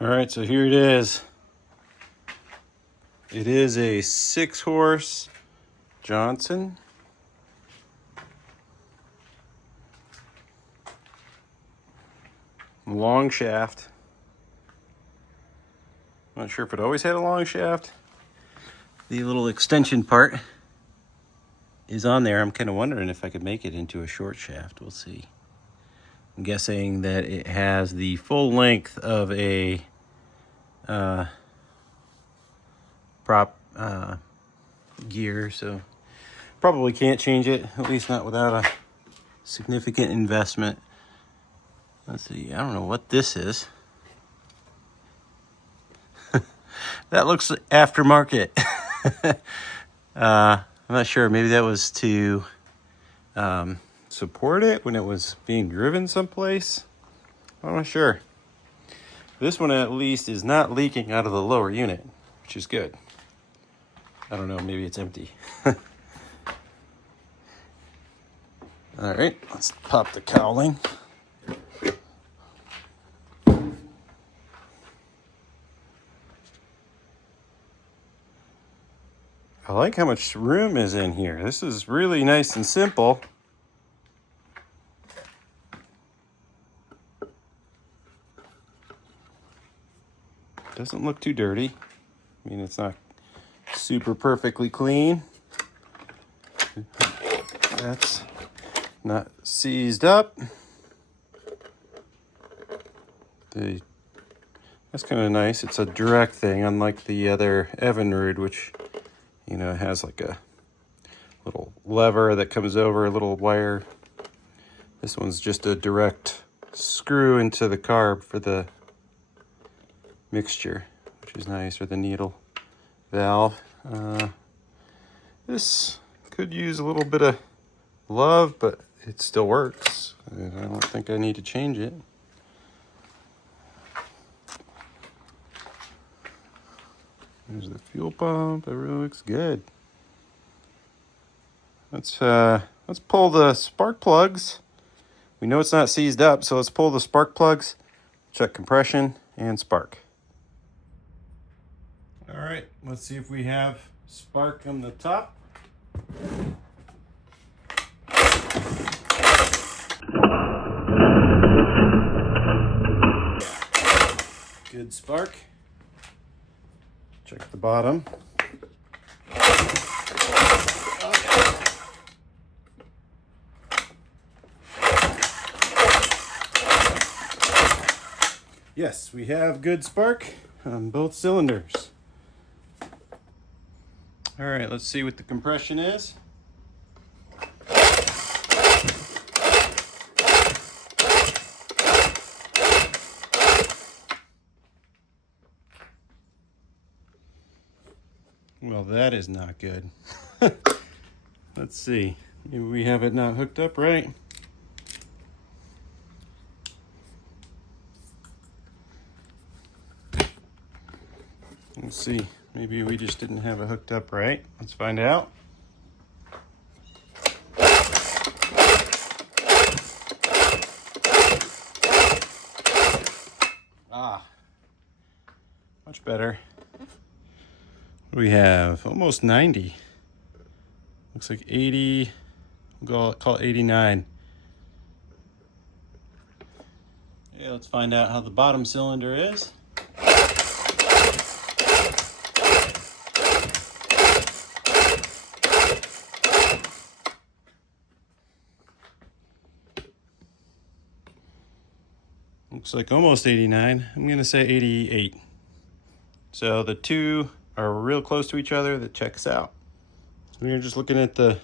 All right, so here it is. It is a 6-horse Johnson. Long shaft. Not sure if it always had a long shaft. The little extension part is on there. I'm kind of wondering if I could make it into a short shaft. We'll see. I'm guessing that it has the full length of a prop gear, so probably can't change it, at least not without a significant investment. Let's see, I don't know what this is. That looks aftermarket. I'm not sure, maybe that was to support it when it was being driven someplace. I'm not sure. This one at least is not leaking out of the lower unit, which is good. I don't know, maybe it's empty. All right, let's pop the cowling. I like how much room is in here. This is really nice and simple. Doesn't look too dirty. I mean, it's not super perfectly clean. That's not seized up. That's kind of nice. It's a direct thing, unlike the other Evinrude, which, you know, has like a little lever that comes over a little wire. This one's just a direct screw into the carb for the mixture, which is nice, or the needle valve. This could use a little bit of love, but it still works. I don't think I need to change it. There's the fuel pump. It really looks good. Let's pull the spark plugs. We know it's not seized up, so let's pull the spark plugs, check compression and spark. All right, let's see if we have spark on the top. Good spark. Check the bottom. Yes, we have good spark on both cylinders. All right, let's see what the compression is. Well, that is not good. Let's see. Maybe we have it not hooked up right. Let's see. Maybe we just didn't have it hooked up right. Let's find out. Much better. We have almost 90. Looks like 80. We'll call it 89. Yeah, let's find out how the bottom cylinder is. Looks like almost 89. I'm going to say 88. So the two are real close to each other. That checks out. We're just looking at the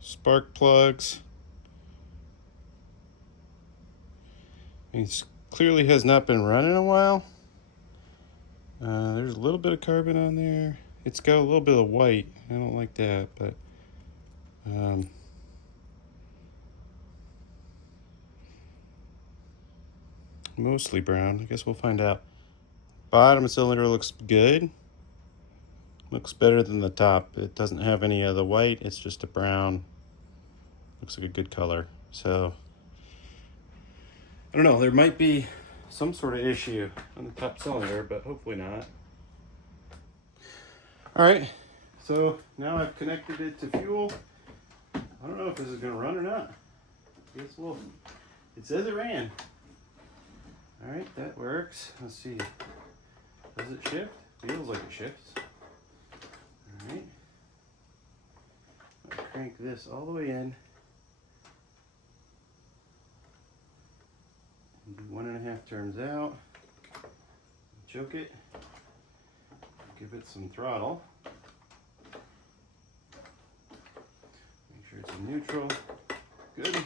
spark plugs. It clearly has not been run in a while. There's a little bit of carbon on there. It's got a little bit of white. I don't like that, but mostly brown. I guess we'll find out. Bottom cylinder looks good. Looks better than the top. It doesn't have any of the white. It's just a brown. Looks like a good color. So I don't know, there might be some sort of issue on the top cylinder, but hopefully not. All right, so now I've connected it to fuel. I don't know if this is gonna run or not. I guess we'll, it says it ran. All right, that works. Let's see, does it shift? Feels like it shifts. All right, I'll crank this all the way in. Do 1.5 turns out. Choke it. Give it some throttle. Make sure it's in neutral. Good.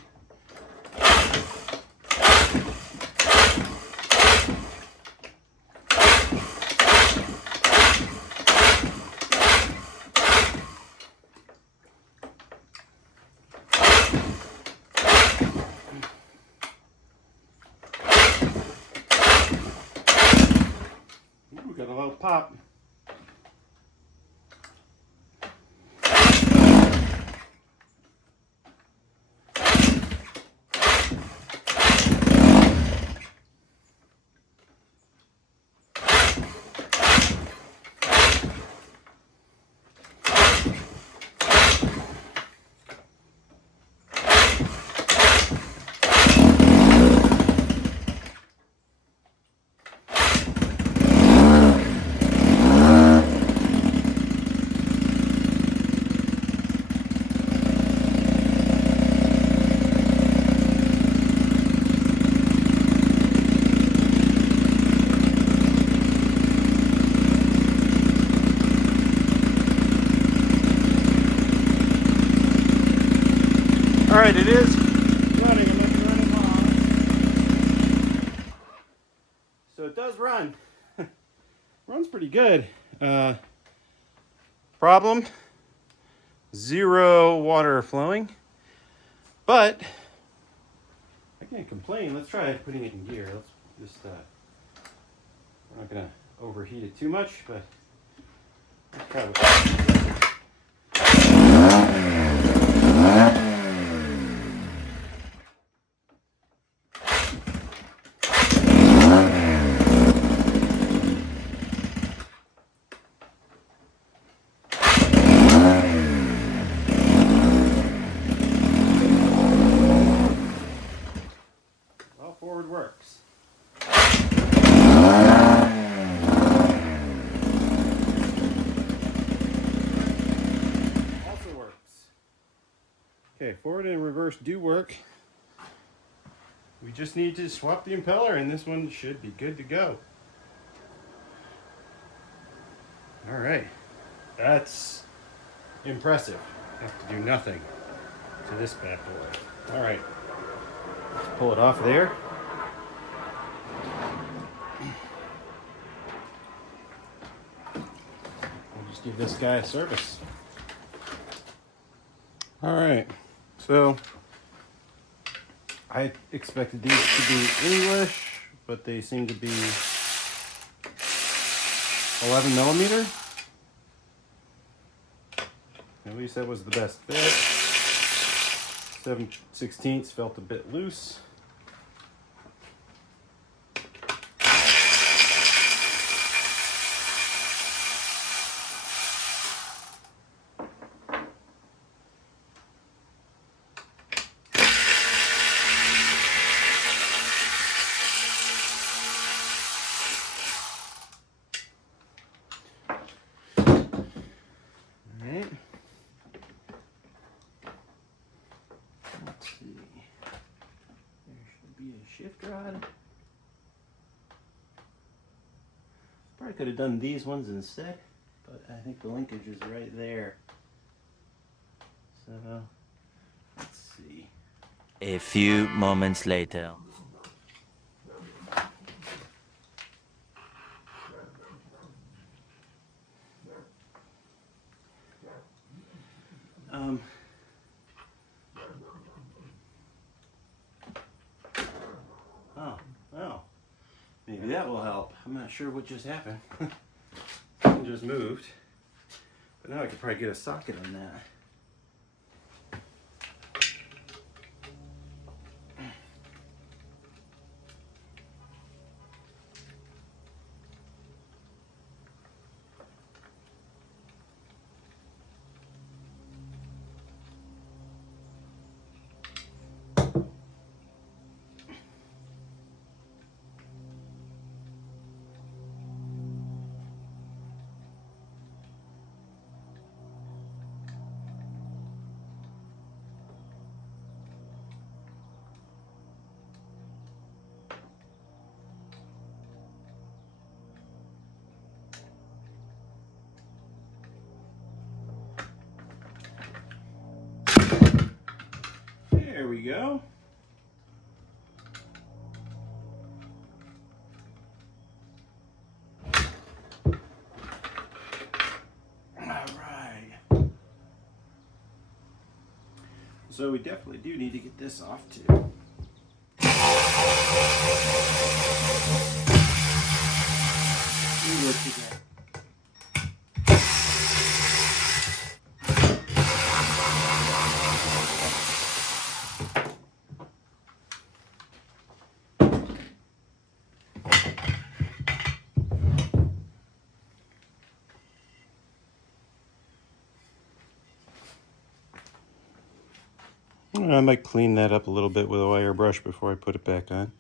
Ooh, got a little pop. All right, it is running. I'm not gonna run it long. So it does run. Runs pretty good. Problem: zero water flowing. But I can't complain. Let's try putting it in gear. Let's just we're not gonna overheat it too much, but let's try it. Forward works. Also works. Okay, forward and reverse do work. We just need to swap the impeller and this one should be good to go. All right, that's impressive. Have to do nothing to this bad boy. All right, let's pull it off there. Give this guy a service. All right, so I expected these to be English, but they seem to be 11 millimeter. At least that was the best fit. 7/16 felt a bit loose. Shift rod. Probably could have done these ones instead, but I think the linkage is right there. So let's see. A few moments later. Oh, well, maybe that will help. I'm not sure what just happened. It just moved. But now I could probably get a socket on that. There we go. All right. So we definitely do need to get this off too. Look at that. I might clean that up a little bit with a wire brush before I put it back on.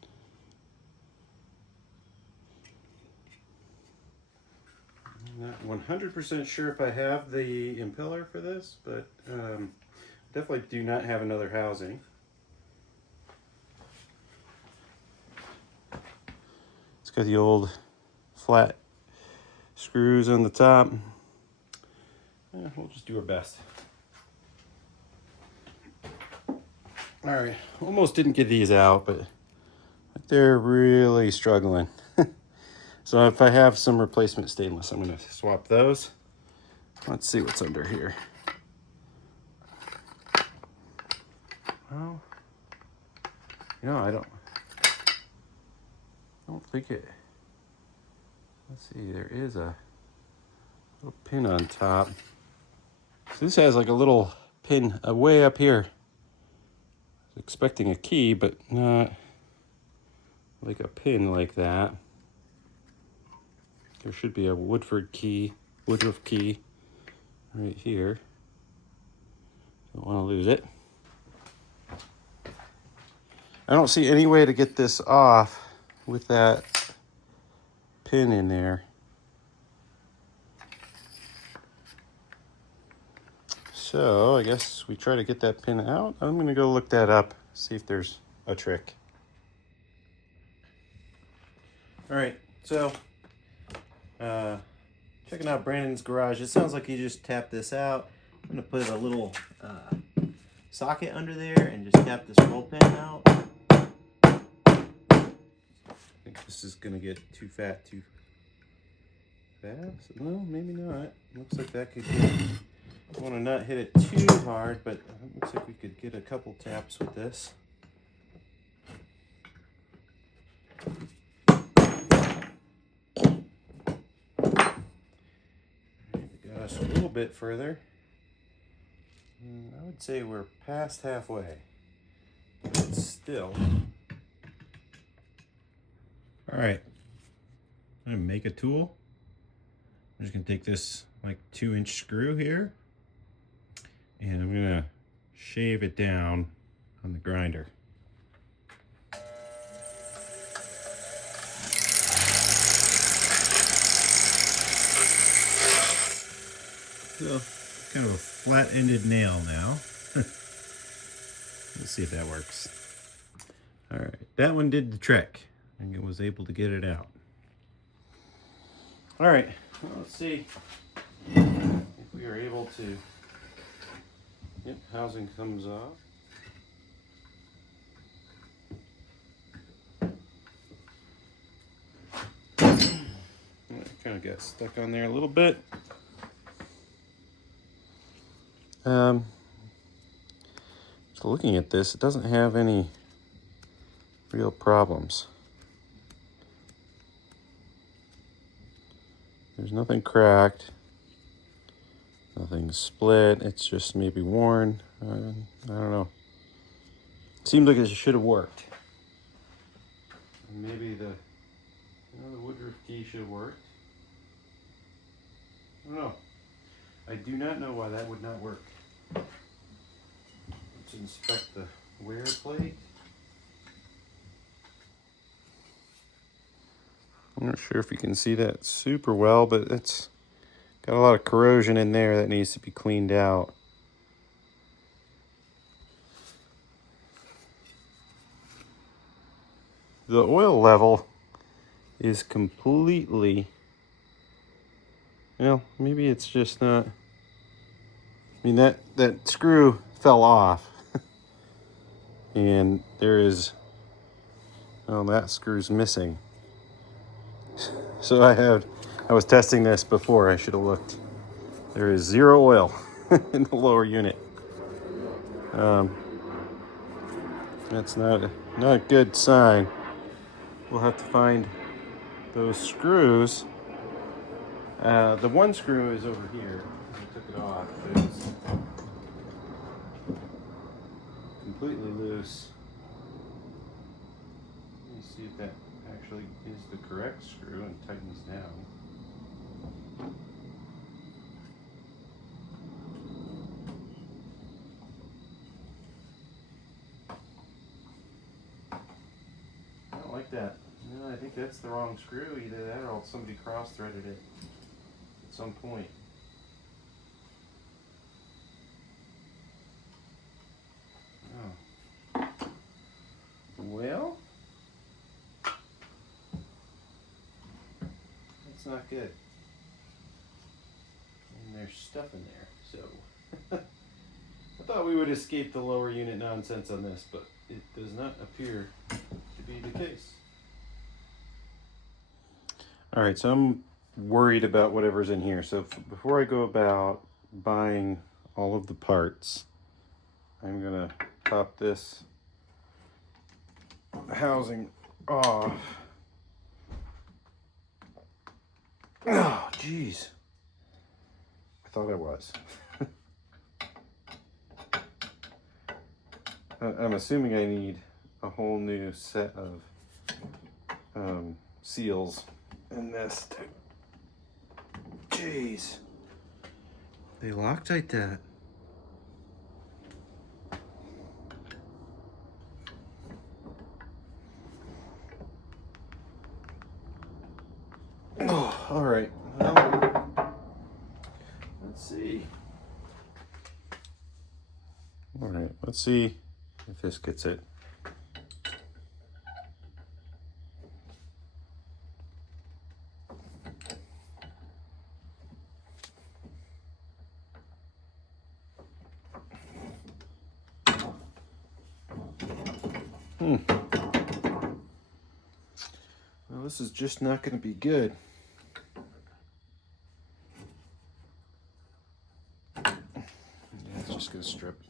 I'm not 100% sure if I have the impeller for this, but definitely do not have another housing. It's got the old flat screws on the top. We'll just do our best. All right, almost didn't get these out, but they're really struggling. So if I have some replacement stainless, I'm gonna swap those. Let's see what's under here. Well, I don't think it. Let's see, there is a little pin on top. So this has like a little pin way up here. I was expecting a key, but not like a pin like that. There should be a Woodruff key right here. Don't want to lose it. I don't see any way to get this off with that pin in there. So I guess we try to get that pin out. I'm going to go look that up, see if there's a trick. All right, so checking out Brandon's garage. It sounds like he just tapped this out. I'm going to put a little socket under there and just tap this roll pin out. I think this is going to get too fat too fast. No, maybe not. Looks like that could get... I want to not hit it too hard, but it looks like we could get a couple taps with this. Got us a little bit further. I would say we're past halfway, but still. All right, I'm gonna make a tool. I'm just gonna take this like 2-inch screw here, and I'm gonna shave it down on the grinder. So, kind of a flat-ended nail now. Let's see if that works. All right, that one did the trick. I think it was able to get it out. All right, well, let's see if we are able to. Yep, housing comes off. Kind of got stuck on there a little bit. So looking at this, it doesn't have any real problems. There's nothing cracked, nothing split. It's just maybe worn. I don't know. Seems like it should have worked. Maybe the Woodruff key should have worked. I don't know. I do not know why that would not work. Let's inspect the wear plate. I'm not sure if you can see that super well, but it's got a lot of corrosion in there that needs to be cleaned out. The oil level is completely, well, maybe it's just not, I mean, that screw fell off. and there is, oh, that screw's missing. So I was testing this before. I should have looked. There is 0 oil in the lower unit. That's not a good sign. We'll have to find those screws. The one screw is over here. I took it off, but it's completely loose. Let me see if that actually is the correct screw and tightens down. I don't like that. No, I think that's the wrong screw. Either that or somebody cross-threaded it at some point. Oh. Well, that's not good. And there's stuff in there, so I thought we would escape the lower unit nonsense on this, but it does not appear to be the case. All right, so I'm worried about whatever's in here. So before I go about buying all of the parts, I'm gonna pop this housing off. Oh, geez. I thought I was. I'm assuming I need a whole new set of seals in this. Jeez. They Loctite that. Oh, all right. Well, let's see. All right, let's see if this gets it. Well, this is just not going to be good. Yeah, it's just going to strip.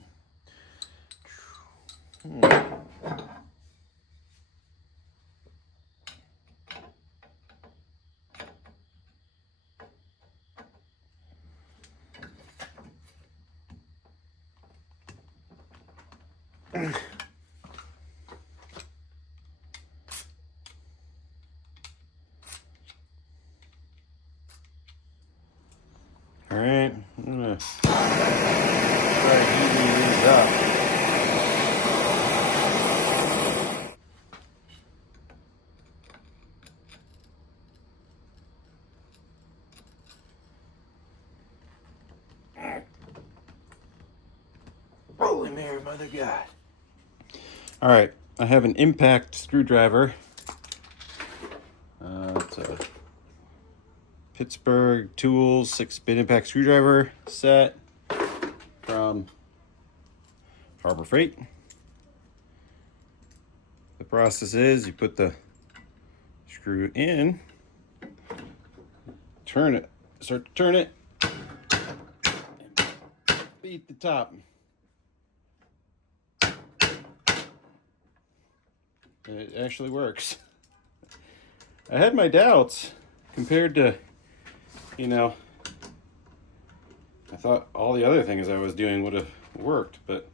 All right, I'm gonna try heating these up. Holy Mary, Mother God. All right, I have an impact screwdriver. It's a Pittsburgh Tools 6-bit impact screwdriver set from Harbor Freight. The process is you put the screw in, turn it, start to turn it, beat the top. And it actually works. I had my doubts compared to, I thought all the other things I was doing would have worked, but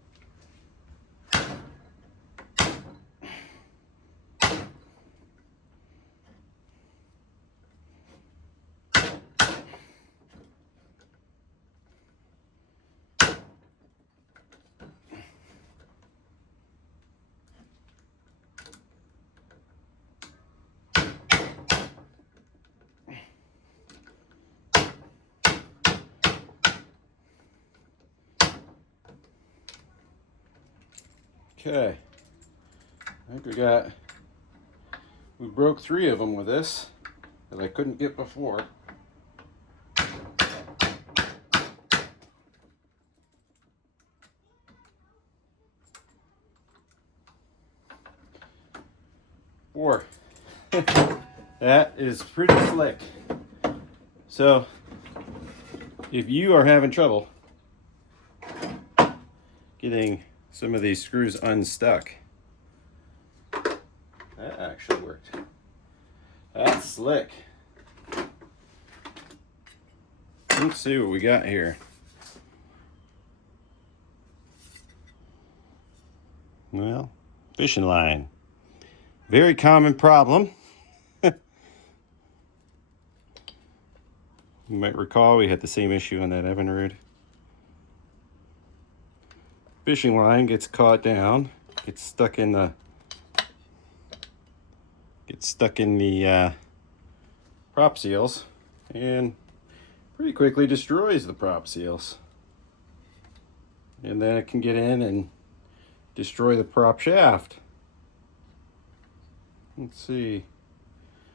okay. I think we broke 3 of them with this that I couldn't get before. before. That is pretty slick. So if you are having trouble getting some of these screws unstuck, that actually worked. That's slick. Let's see what we got here. Well, fishing line. Very common problem. You might recall we had the same issue on that Evinrude. Fishing line gets caught down, gets stuck in the prop seals, and pretty quickly destroys the prop seals. And then it can get in and destroy the prop shaft. Let's see.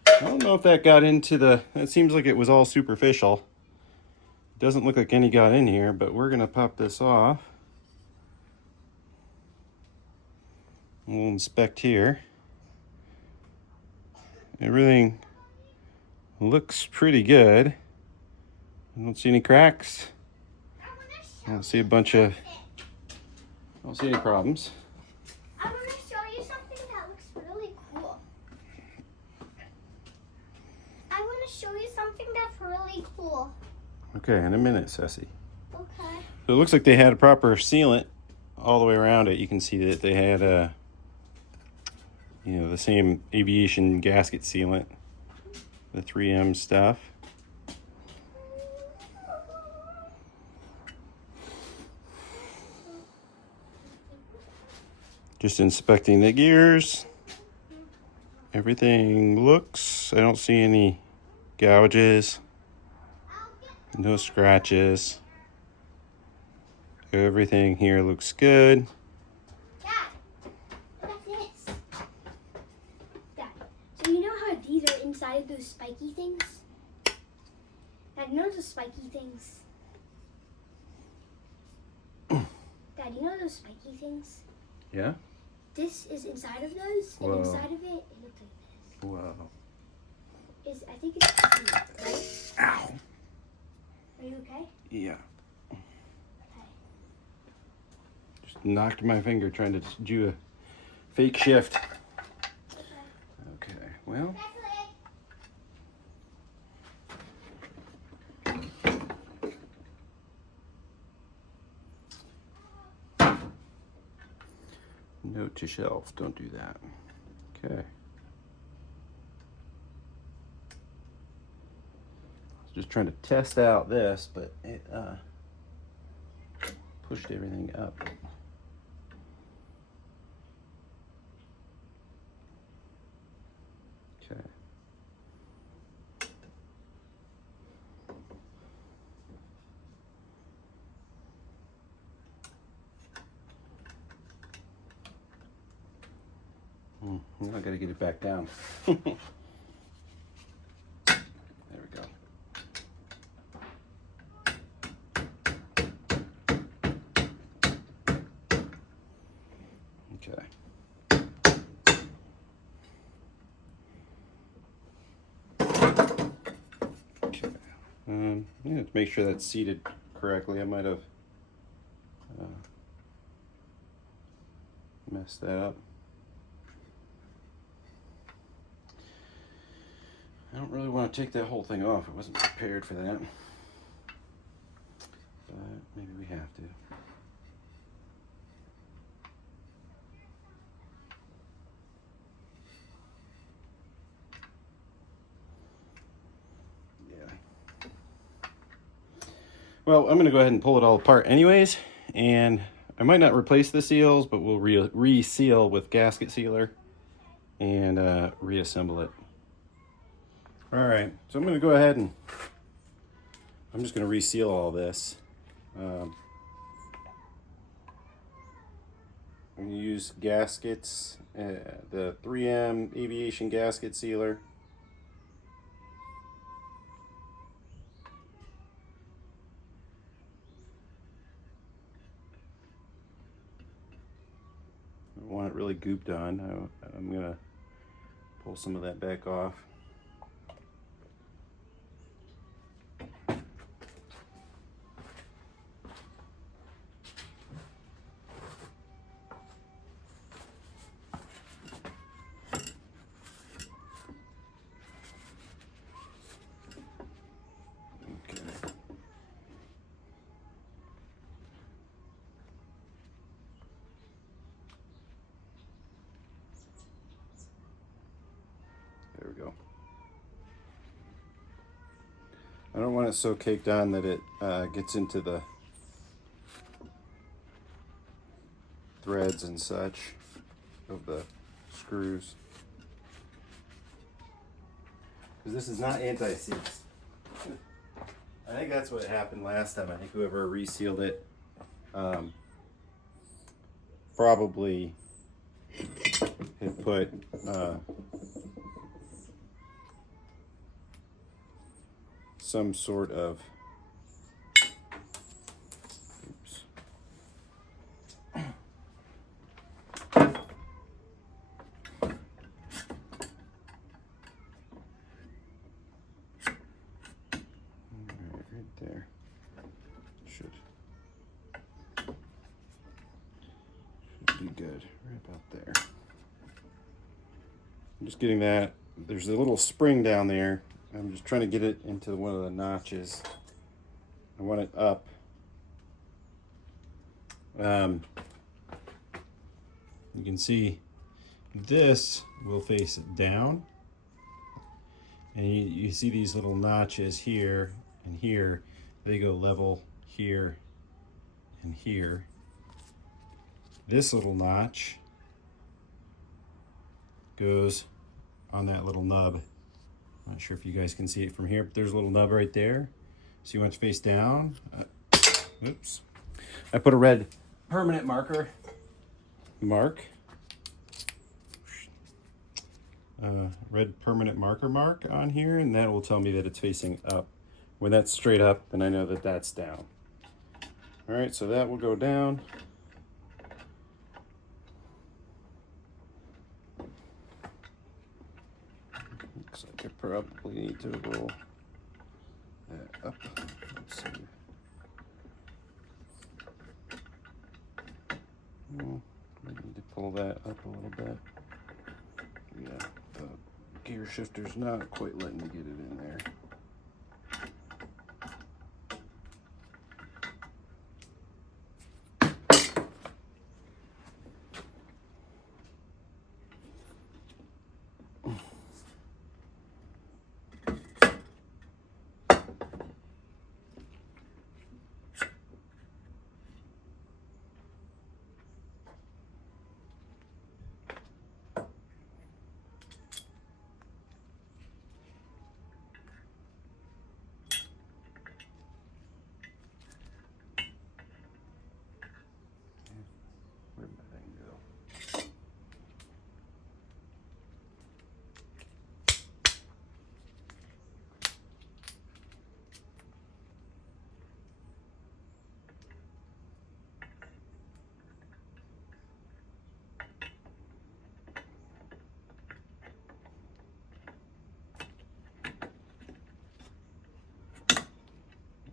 I don't know if that got into the... It seems like it was all superficial. It doesn't look like any got in here, but we're going to pop this off. We'll inspect here. Everything looks pretty good. I don't see any cracks. I don't see a bunch of... I don't see any problems. I want to show you something that looks really cool. I want to show you something that's really cool. Okay, in a minute, Ceci. Okay. So it looks like they had a proper sealant all the way around it. You can see that they had the same aviation gasket sealant, the 3M stuff. Just inspecting the gears. Everything looks, I don't see any gouges, no scratches. Everything here looks good. Dad, look at this. Dad, so you know how these are inside of those spiky things? Dad, you know those spiky things? Dad, you know those spiky things? Yeah? This is inside of those, and Whoa. inside of it looks like this. Whoa. I think it's right? Ow. Are you okay? Yeah. Okay. Just knocked my finger trying to do a fake shift. Okay. Okay, well. Note to shelf, don't do that. Okay. I was just trying to test out this, but it pushed everything up. Okay. Now I gotta get it back down. There we go. Okay. Okay. Yeah, to make sure that's seated correctly, I might have messed that up. I don't really want to take that whole thing off. I wasn't prepared for that. But maybe we have to. Yeah. Well, I'm going to go ahead and pull it all apart anyways. And I might not replace the seals, but we'll re-seal with gasket sealer and reassemble it. All right, so I'm going to go ahead and I'm just going to reseal all this. I'm going to use gaskets, the 3M aviation gasket sealer. I want it really gooped on. I'm going to pull some of that back off. There we go. I don't want it so caked on that it gets into the threads and such of the screws. Because this is not anti-seize. I think that's what happened last time. I think whoever resealed it probably had put some sort of right there. Should be good. Right about there. I'm just getting that. There's a little spring down there. I'm just trying to get it into one of the notches. I want it up. You can see this will face down. And you see these little notches here and here. They go level here and here. This little notch goes on that little nub. Not sure if you guys can see it from here, but there's a little nub right there. So you want to face down. Oops. I put a red permanent marker mark. Red permanent marker mark on here, and that will tell me that it's facing up. When that's straight up, then I know that that's down. All right, so that will go down. Looks like I probably need to roll that up. Let's see. I need to pull that up a little bit. Yeah, the gear shifter's not quite letting me get it in there. Where'd my thing go?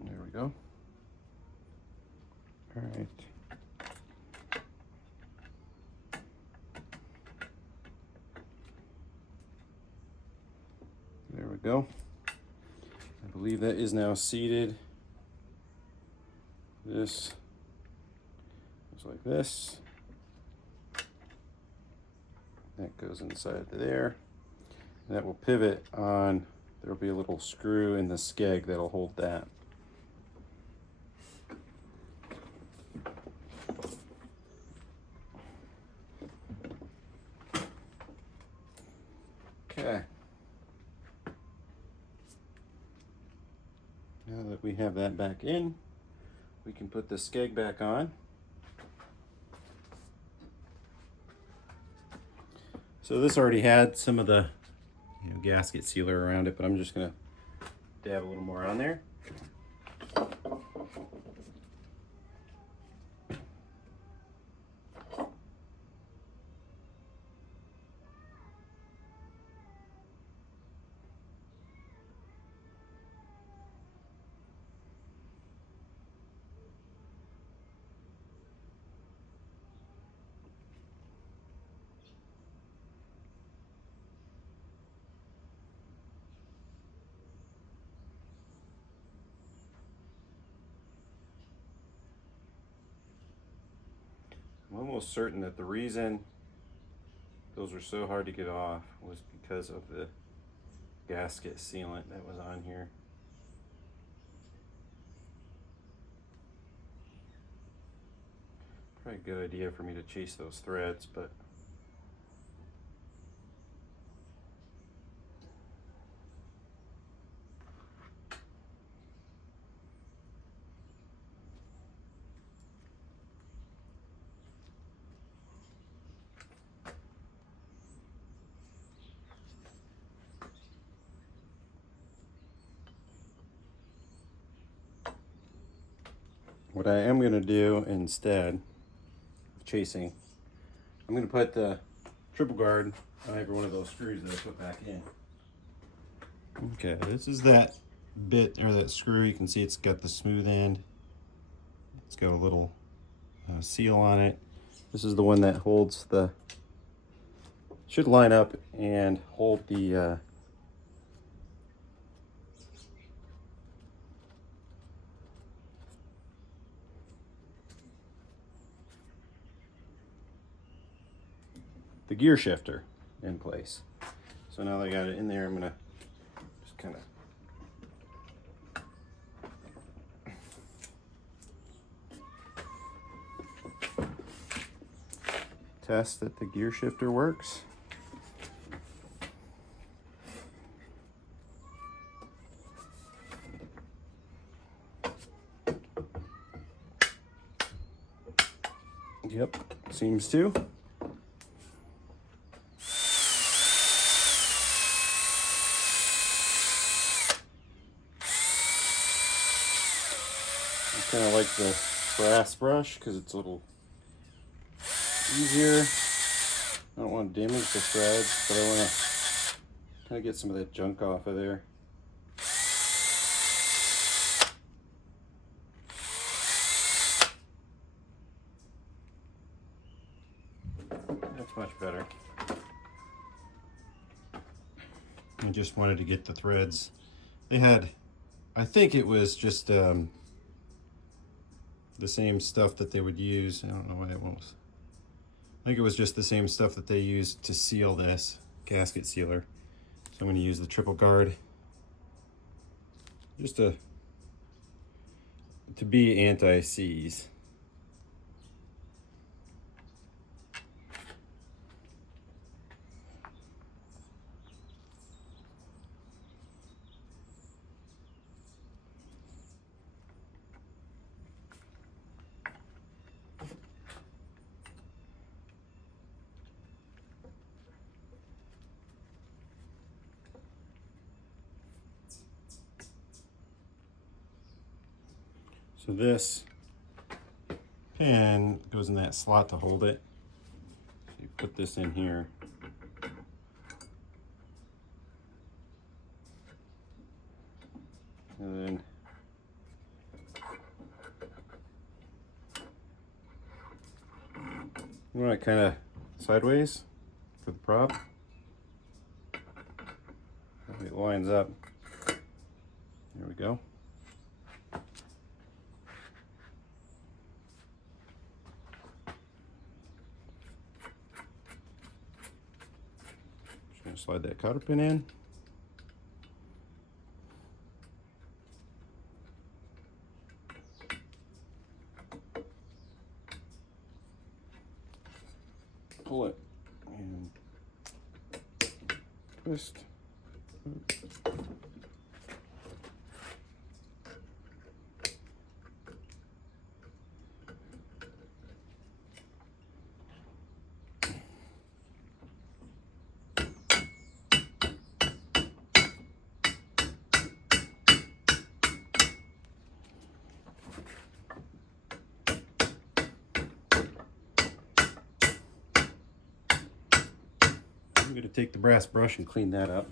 There we go. All right. There we go. I believe that is now seated. This goes like this. That goes inside there. That will pivot on. There'll be a little screw in the skeg that'll hold that. Okay. Now that we have that back in, we can put the skeg back on. So this already had some of the gasket sealer around it, but I'm just gonna dab a little more on there. I'm almost certain that the reason those were so hard to get off was because of the gasket sealant that was on here. Probably a good idea for me to chase those threads, but what I am going to do instead of chasing, I'm going to put the triple guard on every one of those screws that I put back in. Okay, this is that bit, or that screw. You can see it's got the smooth end. It's got a little seal on it. This is the one that holds the, should line up and hold the gear shifter in place. So now that I got it in there, I'm gonna just kind of test that the gear shifter works. Yep, seems to. I kind of like the brass brush because it's a little easier. I don't want to damage the threads, but I want to kind of get some of that junk off of there. That's much better. I just wanted to get the threads. They had, I think it was just the same stuff that they would use. I don't know why it won't. I think it was just the same stuff that they used to seal this gasket sealer. So I'm going to use the triple guard just to be anti-seize. So this pin goes in that slot to hold it. So you put this in here. And then you want it kind of sideways for the prop. It lines up. There we go. Just going to slide that cotter pin in. Pull it and twist. I'm going to take the brass brush and clean that up.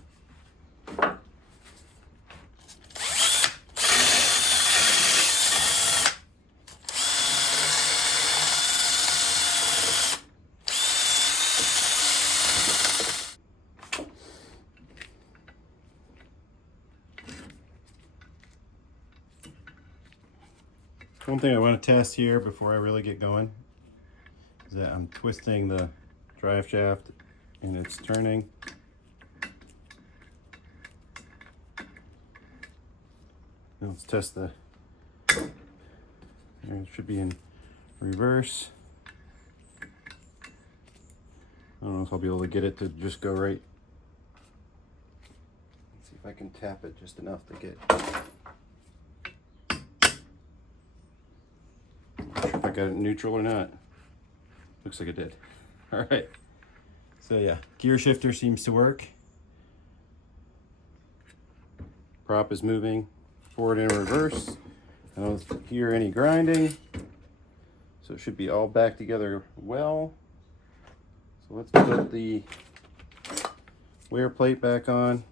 One thing I want to test here before I really get going is that I'm twisting the drive shaft and it's turning. Now let's test the, it should be in reverse. I don't know if I'll be able to get it to just go right. Let's see if I can tap it just enough to get. Not sure if I got it neutral or not. Looks like it did. All right. So yeah, gear shifter seems to work. Prop is moving forward and reverse. I don't hear any grinding. So it should be all back together well. So let's put the wear plate back on.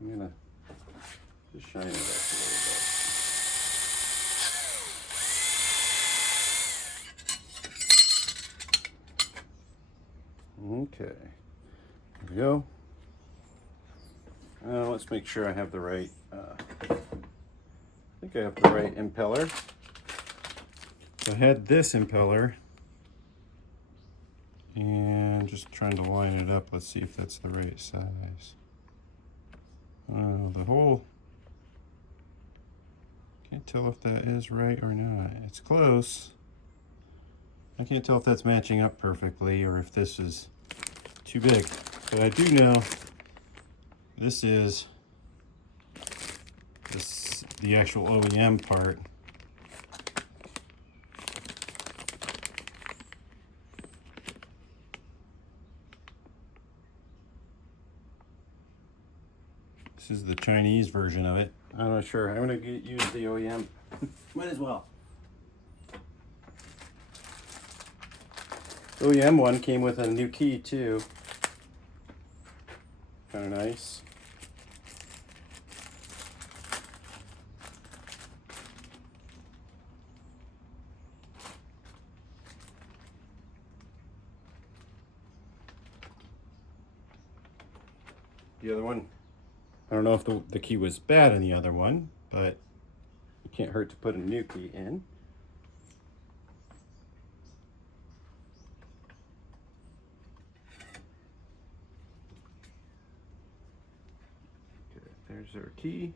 I'm gonna just shine it up a little bit. Okay, there we go. Let's make sure I have the right, I think I have the right impeller. So I had this impeller and just trying to line it up. Let's see if that's the right size. The hole, can't tell if that is right or not. It's close. I can't tell if that's matching up perfectly or if this is too big, but I do know this is the actual OEM part. This is the Chinese version of it. I'm not sure. I'm gonna use the OEM. Might as well. OEM one came with a new key too. Kind of nice. The other one, I don't know if the key was bad in the other one, but it can't hurt to put a new key in. Okay, there's our key.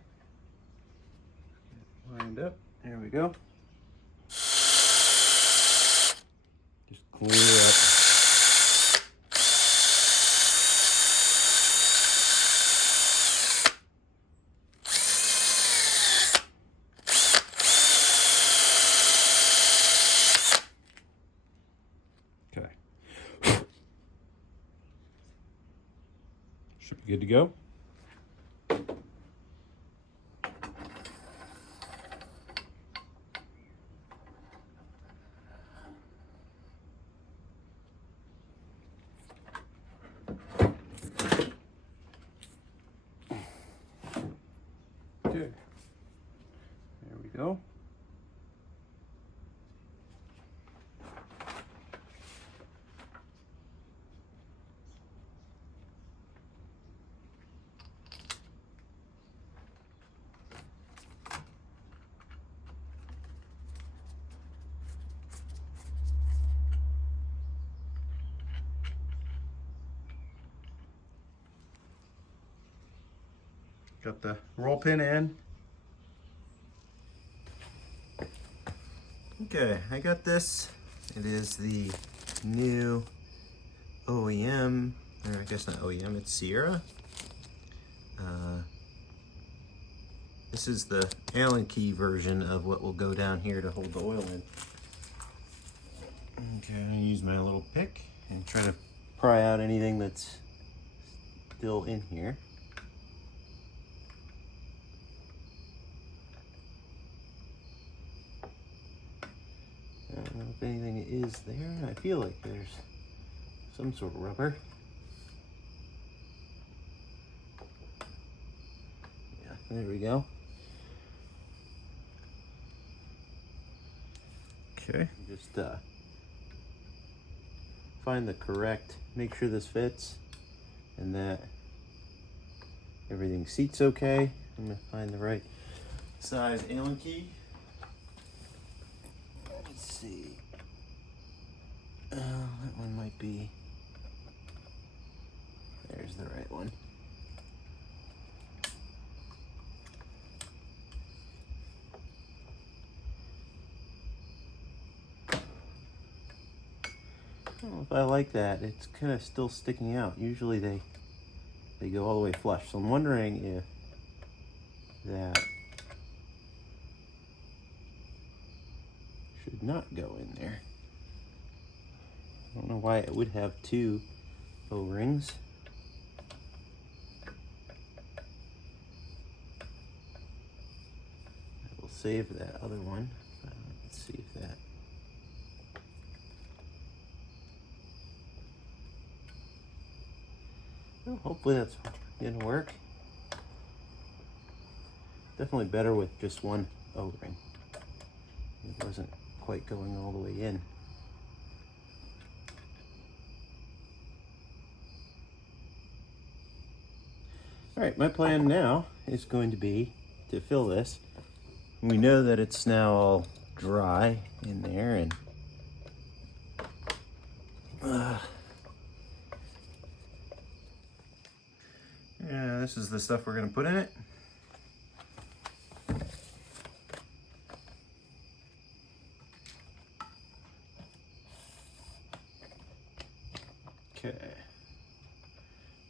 Lined up. There we go. Just clean it up. Should be good to go. Good. There we go. Got the roll pin in. Okay, I got this. It is the new OEM, or I guess not OEM, it's Sierra. This is the Allen key version of what will go down here to hold the oil in. Okay, I'm gonna use my little pick and try to pry out anything that's still in here. I don't know if anything is there. I feel like there's some sort of rubber. Yeah, there we go. Okay. Just find the correct, make sure this fits and that everything seats okay. I'm gonna find the right size Allen key. Let's see. That one might be. There's the right one. I don't know if I like that. It's kind of still sticking out. Usually they go all the way flush. So I'm wondering if that should not go in there. I don't know why it would have two O-rings. I will save that other one. Let's see if that. Well, hopefully that's gonna work. Definitely better with just one O-ring. It wasn't quite going all the way in. All right, my plan now is going to be to fill this. We know that it's now all dry in there, and yeah, this is the stuff we're going to put in it. Okay,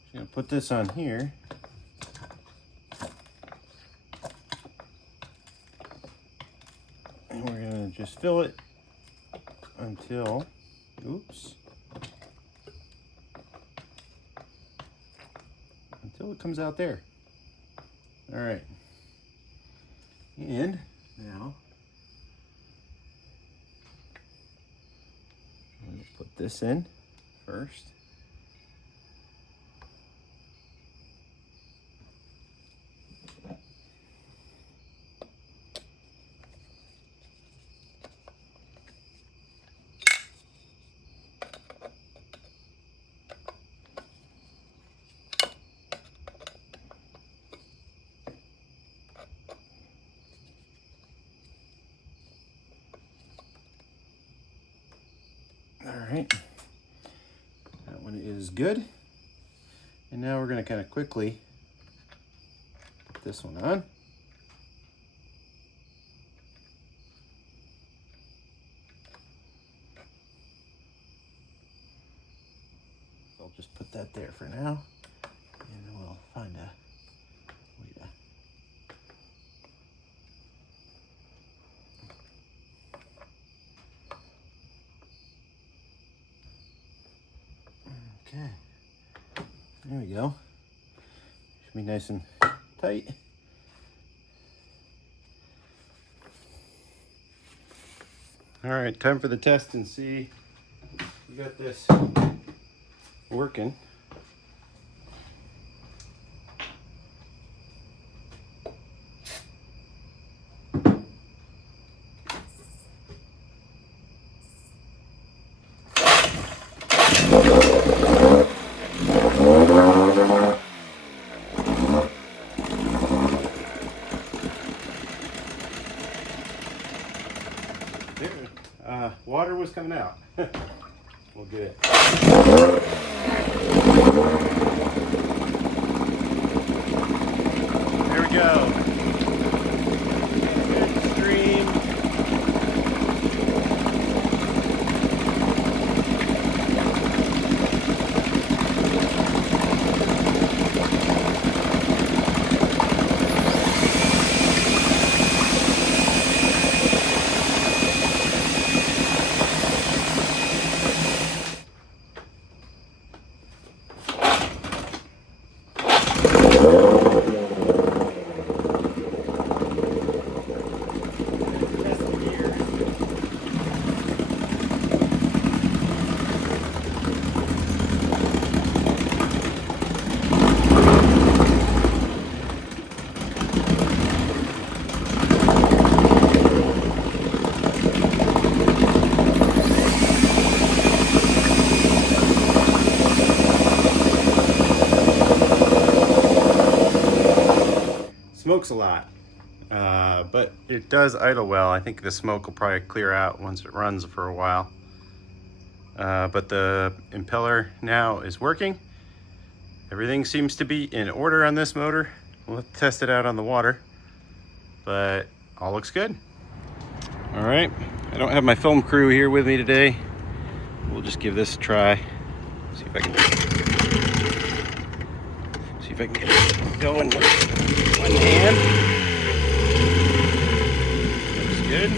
just going to put this on here. And we're going to just fill it until, oops, until it comes out there. All right. And now I'm going to put this in first. All right, that one is good. And now we're going to kind of quickly put this one on. I'll just put that there for now, and we'll find a way to. Okay, there we go. Should be nice and tight. All right, time for the test and see if we got this working. Water was coming out. We'll get it. There we go. Good stream. Smokes a lot, but it does idle well. I think the smoke will probably clear out once it runs for a while. but the impeller now is working. Everything seems to be in order on this motor. We'll test it out on the water, but all looks good. All right, I don't have my film crew here with me today. We'll just give this a try. See if I can get it going with one hand. Looks good.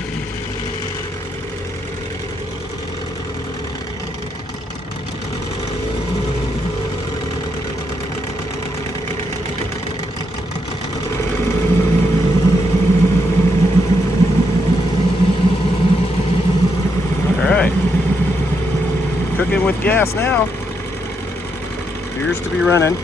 All right. Cooking with gas now. Appears to be running.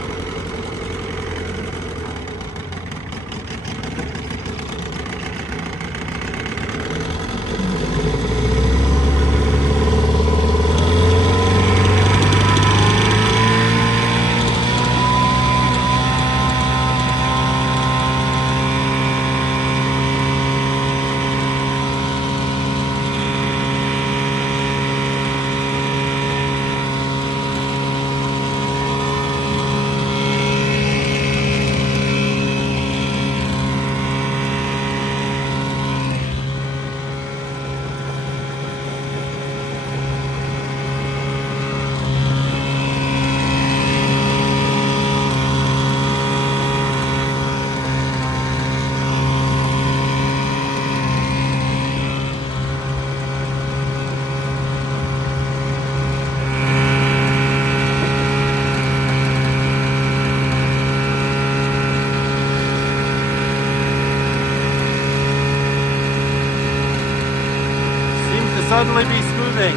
Suddenly be smoothing.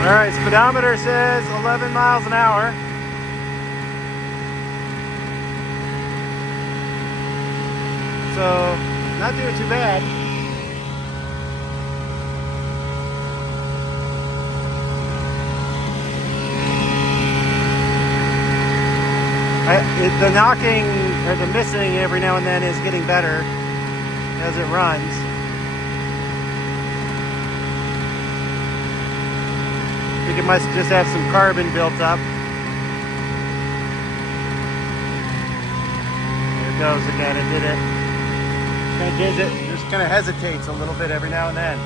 All right, speedometer says 11 miles an hour. So, not doing too bad. The knocking or the missing every now and then is getting better as it runs. I think it must just have some carbon built up. There it goes again, it did it. Kind of gives it, just kind of hesitates a little bit every now and then.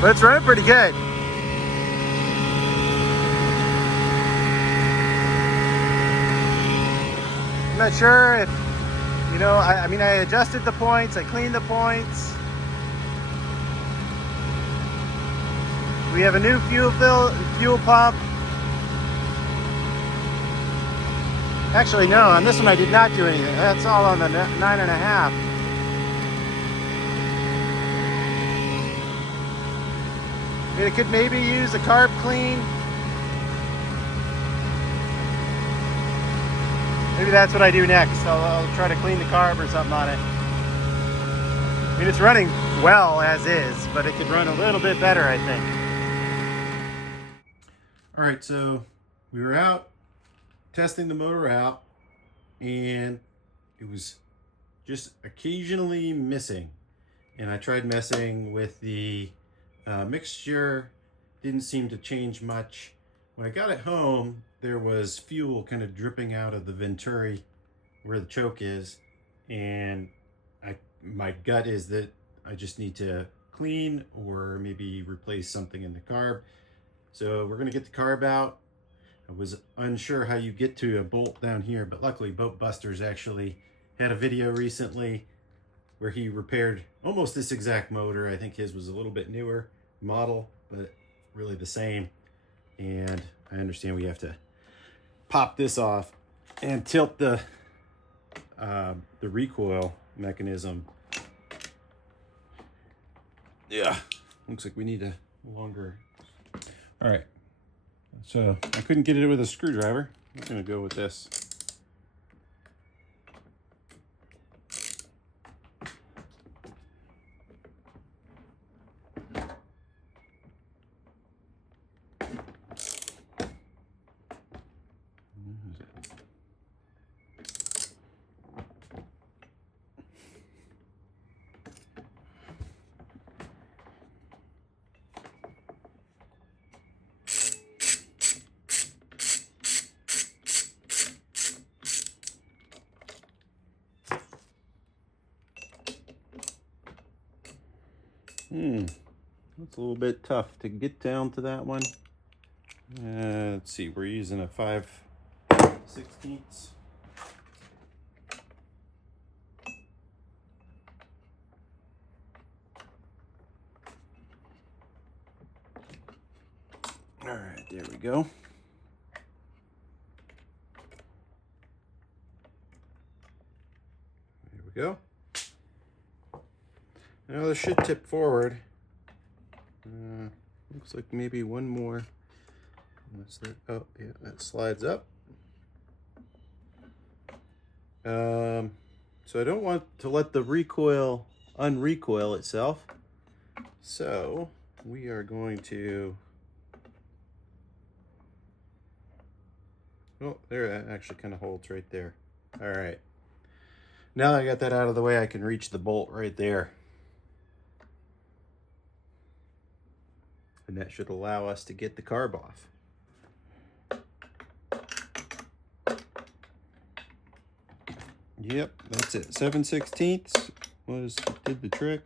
But it's running pretty good. I'm not sure if, you know, I mean, I adjusted the points, I cleaned the points. We have a new fuel pump. Actually, no, on this one I did not do anything. That's all on the 9.5. I mean, it could maybe use a carb clean. Maybe that's what I do next. I'll try to clean the carb or something on it. I mean, it's running well as is, but it could run a little bit better, I think. All right, so we were out testing the motor out, and it was just occasionally missing. And I tried messing with the mixture, didn't seem to change much. When I got it home, there was fuel kind of dripping out of the venturi where the choke is, and my gut is that I just need to clean or maybe replace something in the carb. So we're gonna get the carb out. I was unsure how you get to a bolt down here, but luckily Boat Busters actually had a video recently where he repaired almost this exact motor. I think his was a little bit newer model, but really the same. And I understand we have to pop this off and tilt the recoil mechanism. Yeah, looks like we need a longer. All right, so I couldn't get it with a screwdriver. I'm gonna go with this. It's a little bit tough to get down to that one. Let's see, we're using a 5/16. All right, there we go. There we go. Now this should tip forward. Looks like maybe one more. What's that? Oh, yeah, that slides up. So I don't want to let the recoil unrecoil itself. So we are going to, oh, there, that actually kind of holds right there. All right. Now that I got that out of the way, I can reach the bolt right there. And that should allow us to get the carb off. Yep, that's it. 7/16 did the trick.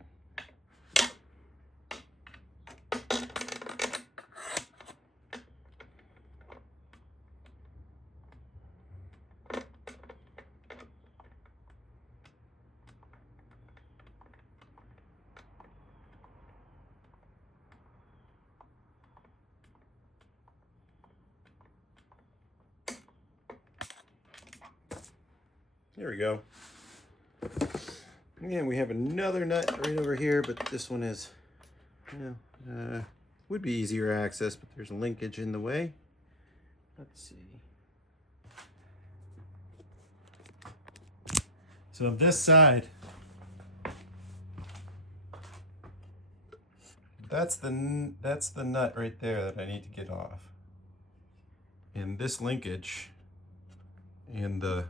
There we go. Again, we have another nut right over here, but this one is, would be easier access, but there's a linkage in the way. Let's see. So this side, that's the nut right there that I need to get off. And this linkage in the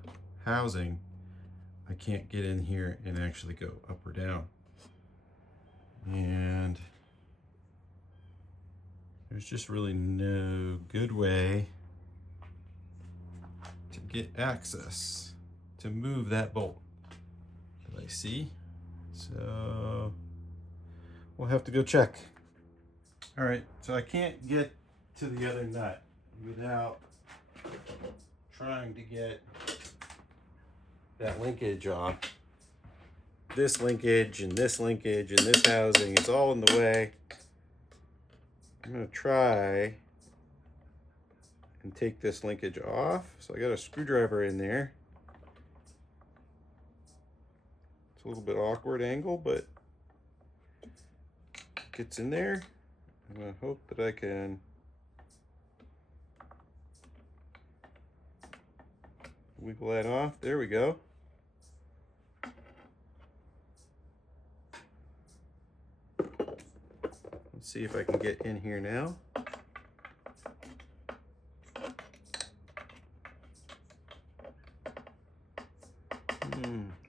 housing, I can't get in here and actually go up or down. And there's just really no good way to get access to move that bolt that I see. So we'll have to go check. All right, so I can't get to the other nut without trying to get that linkage off. This linkage and this linkage and this housing is all in the way. I'm gonna try and take this linkage off. So I got a screwdriver in there. It's a little bit awkward angle, but it gets in there. I'm gonna hope that I can wiggle that off. There we go. Let's see if I can get in here now.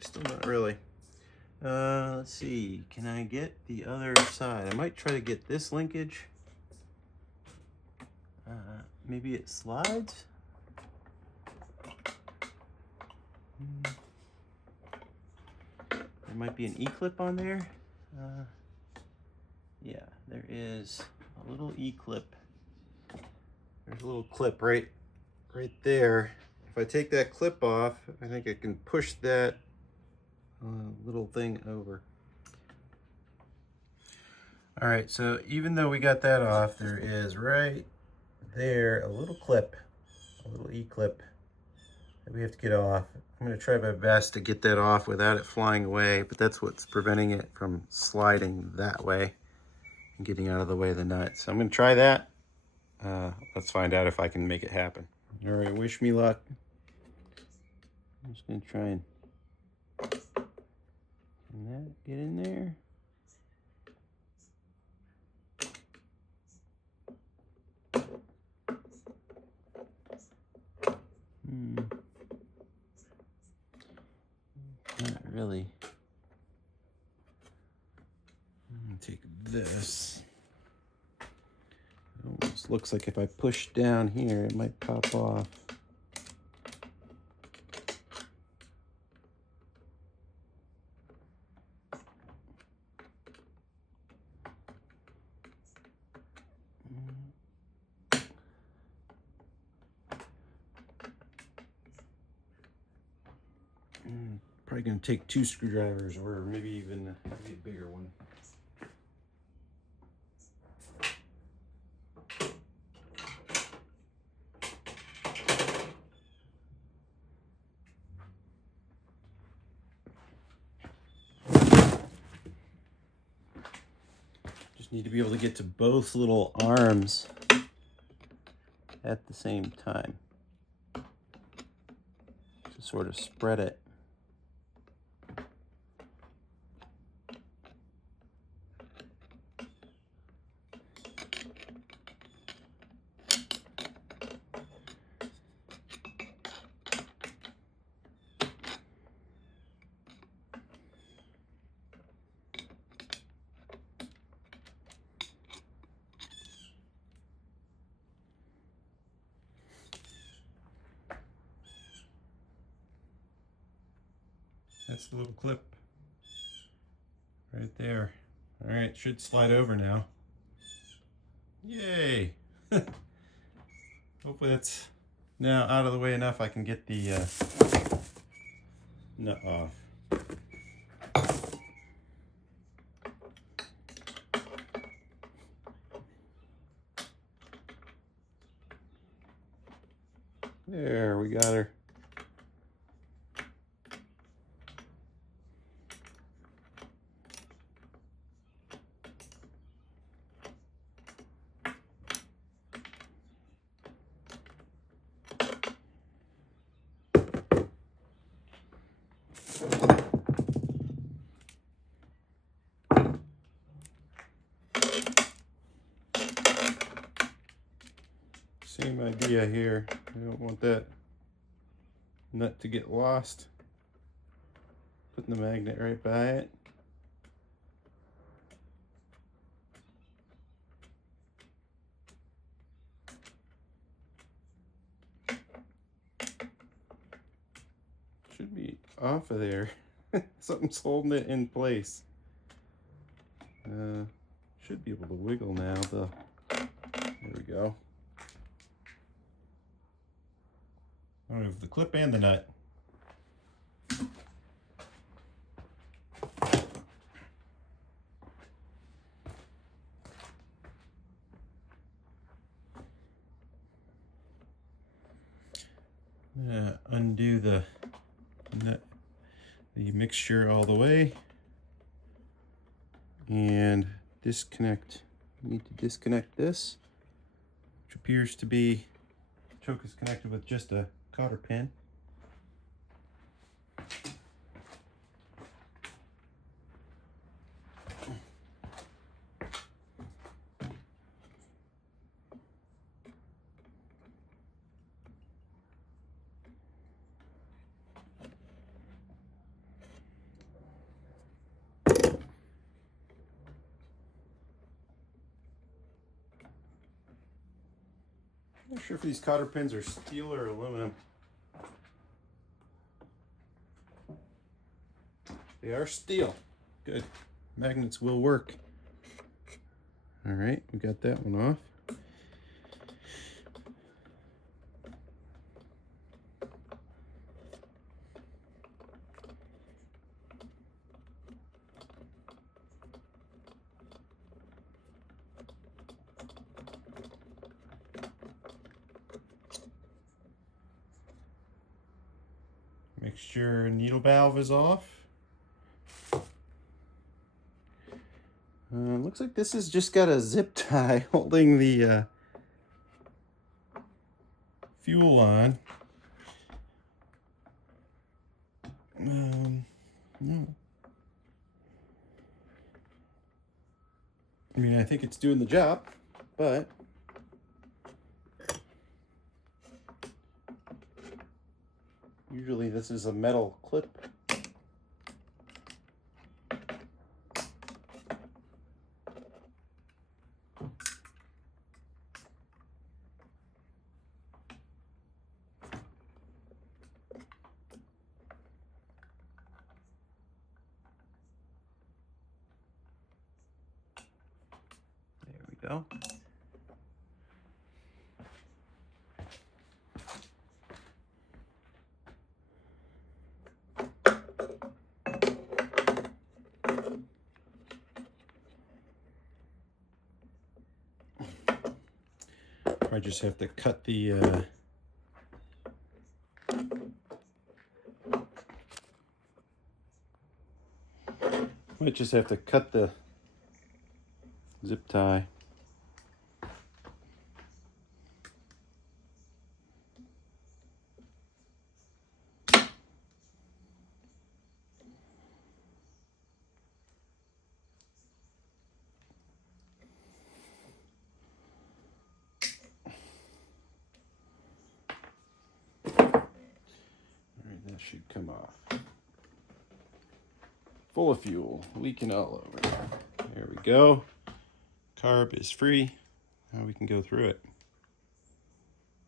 Still not really. Let's see, can I get the other side? I might try to get this linkage. Maybe it slides? There might be an E-clip on there. Yeah, there is a little E-clip. There's a little clip right there. If I take that clip off, I think I can push that little thing over. All right, so even though we got that off, there is right there a little clip, a little E-clip that we have to get off. I'm gonna try my best to get that off without it flying away, but that's what's preventing it from sliding that way and getting out of the way of the nut. So I'm gonna try that. Let's find out if I can make it happen. All right, wish me luck. I'm just gonna try and get in there. Not really. I'm gonna take this. It almost looks like if I push down here, it might pop off. Probably gonna take 2 screwdrivers, or maybe even maybe a bigger one. Just need to be able to get to both little arms at the same time to sort of spread it. That's the little clip right there. All right, should slide over now. Yay! Hopefully that's now out of the way enough I can get the nut off. There, we got her. Same idea here. I don't want that nut to get lost. Putting the magnet right by it. Should be off of there. Something's holding it in place. Should be able to wiggle now though. There we go. I have the clip and the nut. Undo the mixture all the way and disconnect. You need to disconnect this, which appears to be choke is connected with just a cotter pin. I'm not sure if these cotter pins are steel or aluminum. They are steel. Good. Magnets will work. All right, we got that one off. Make sure needle valve is off. Looks like this has just got a zip tie holding the fuel on. No. I mean, I think it's doing the job, but usually this is a metal clip. There we go. I just have to cut the might just have to cut the zip tie. That should come off. Full of fuel, leaking all over. There we go. Carb is free. Now we can go through it.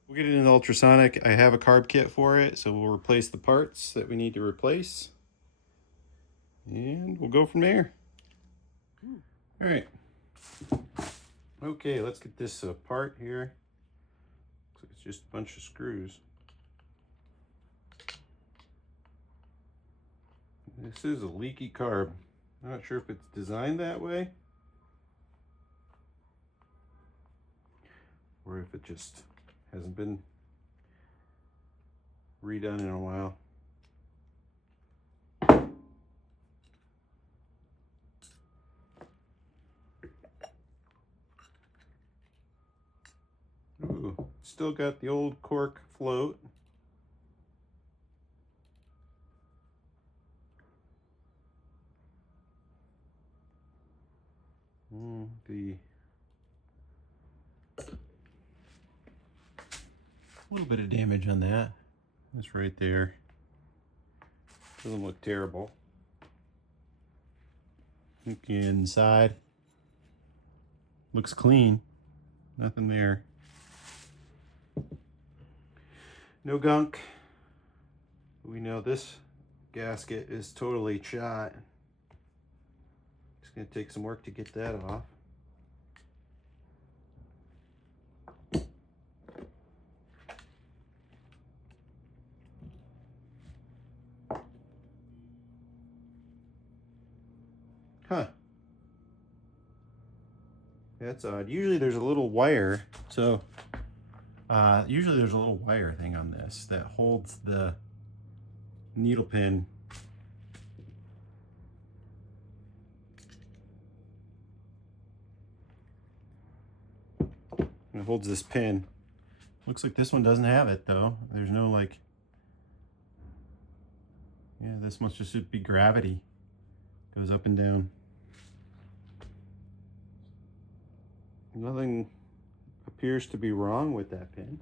We'll get it in ultrasonic. I have a carb kit for it, so we'll replace the parts that we need to replace. And we'll go from there. All right. Okay, let's get this apart here. Looks like it's just a bunch of screws. This is a leaky carb. Not sure if it's designed that way or if it just hasn't been redone in a while. Ooh, still got the old cork float. The little bit of damage on that. That's right there. Doesn't look terrible. Look inside. Looks clean. Nothing there. No gunk. We know this gasket is totally shot. It's going to take some work to get that off. Huh. That's odd. Usually there's a little wire. So usually there's a little wire thing on this that holds the needle pin. It holds this pin. Looks like this one doesn't have it though. There's no like, yeah, this must just be gravity. Goes up and down. Nothing appears to be wrong with that pin.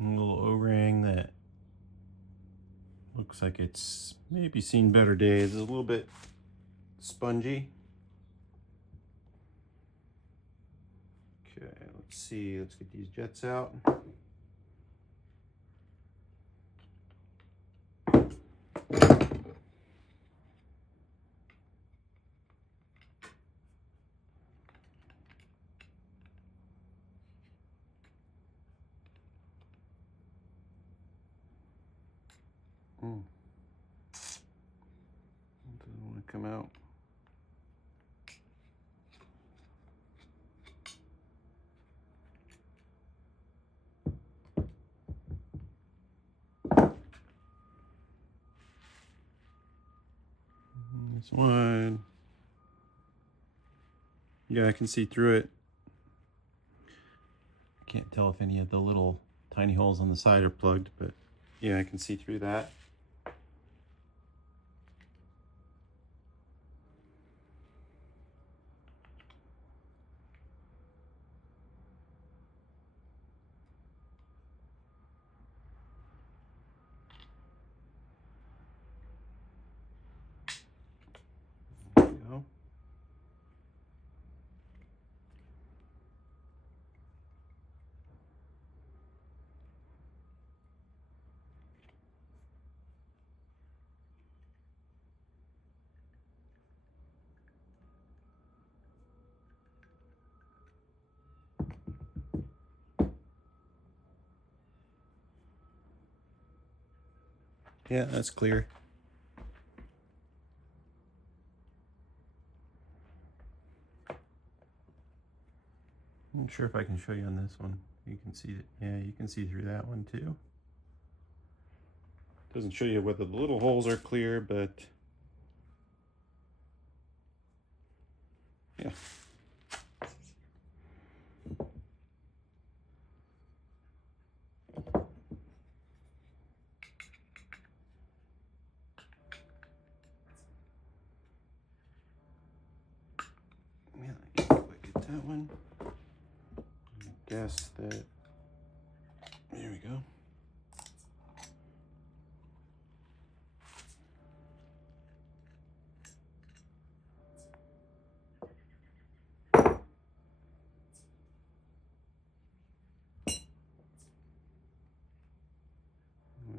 A little O-ring that looks like it's maybe seen better days. It's a little bit spongy. Okay, let's see. Let's get these jets out. It doesn't want to come out. This one. Yeah, I can see through it. I can't tell if any of the little tiny holes on the side are plugged, but yeah, I can see through that. There we go. Yeah, that's clear. I'm not sure if I can show you on this one. You can see it. Yeah, you can see through that one too. Doesn't show you whether the little holes are clear, but yeah. Yeah, I can get that one. I guess that. There we go.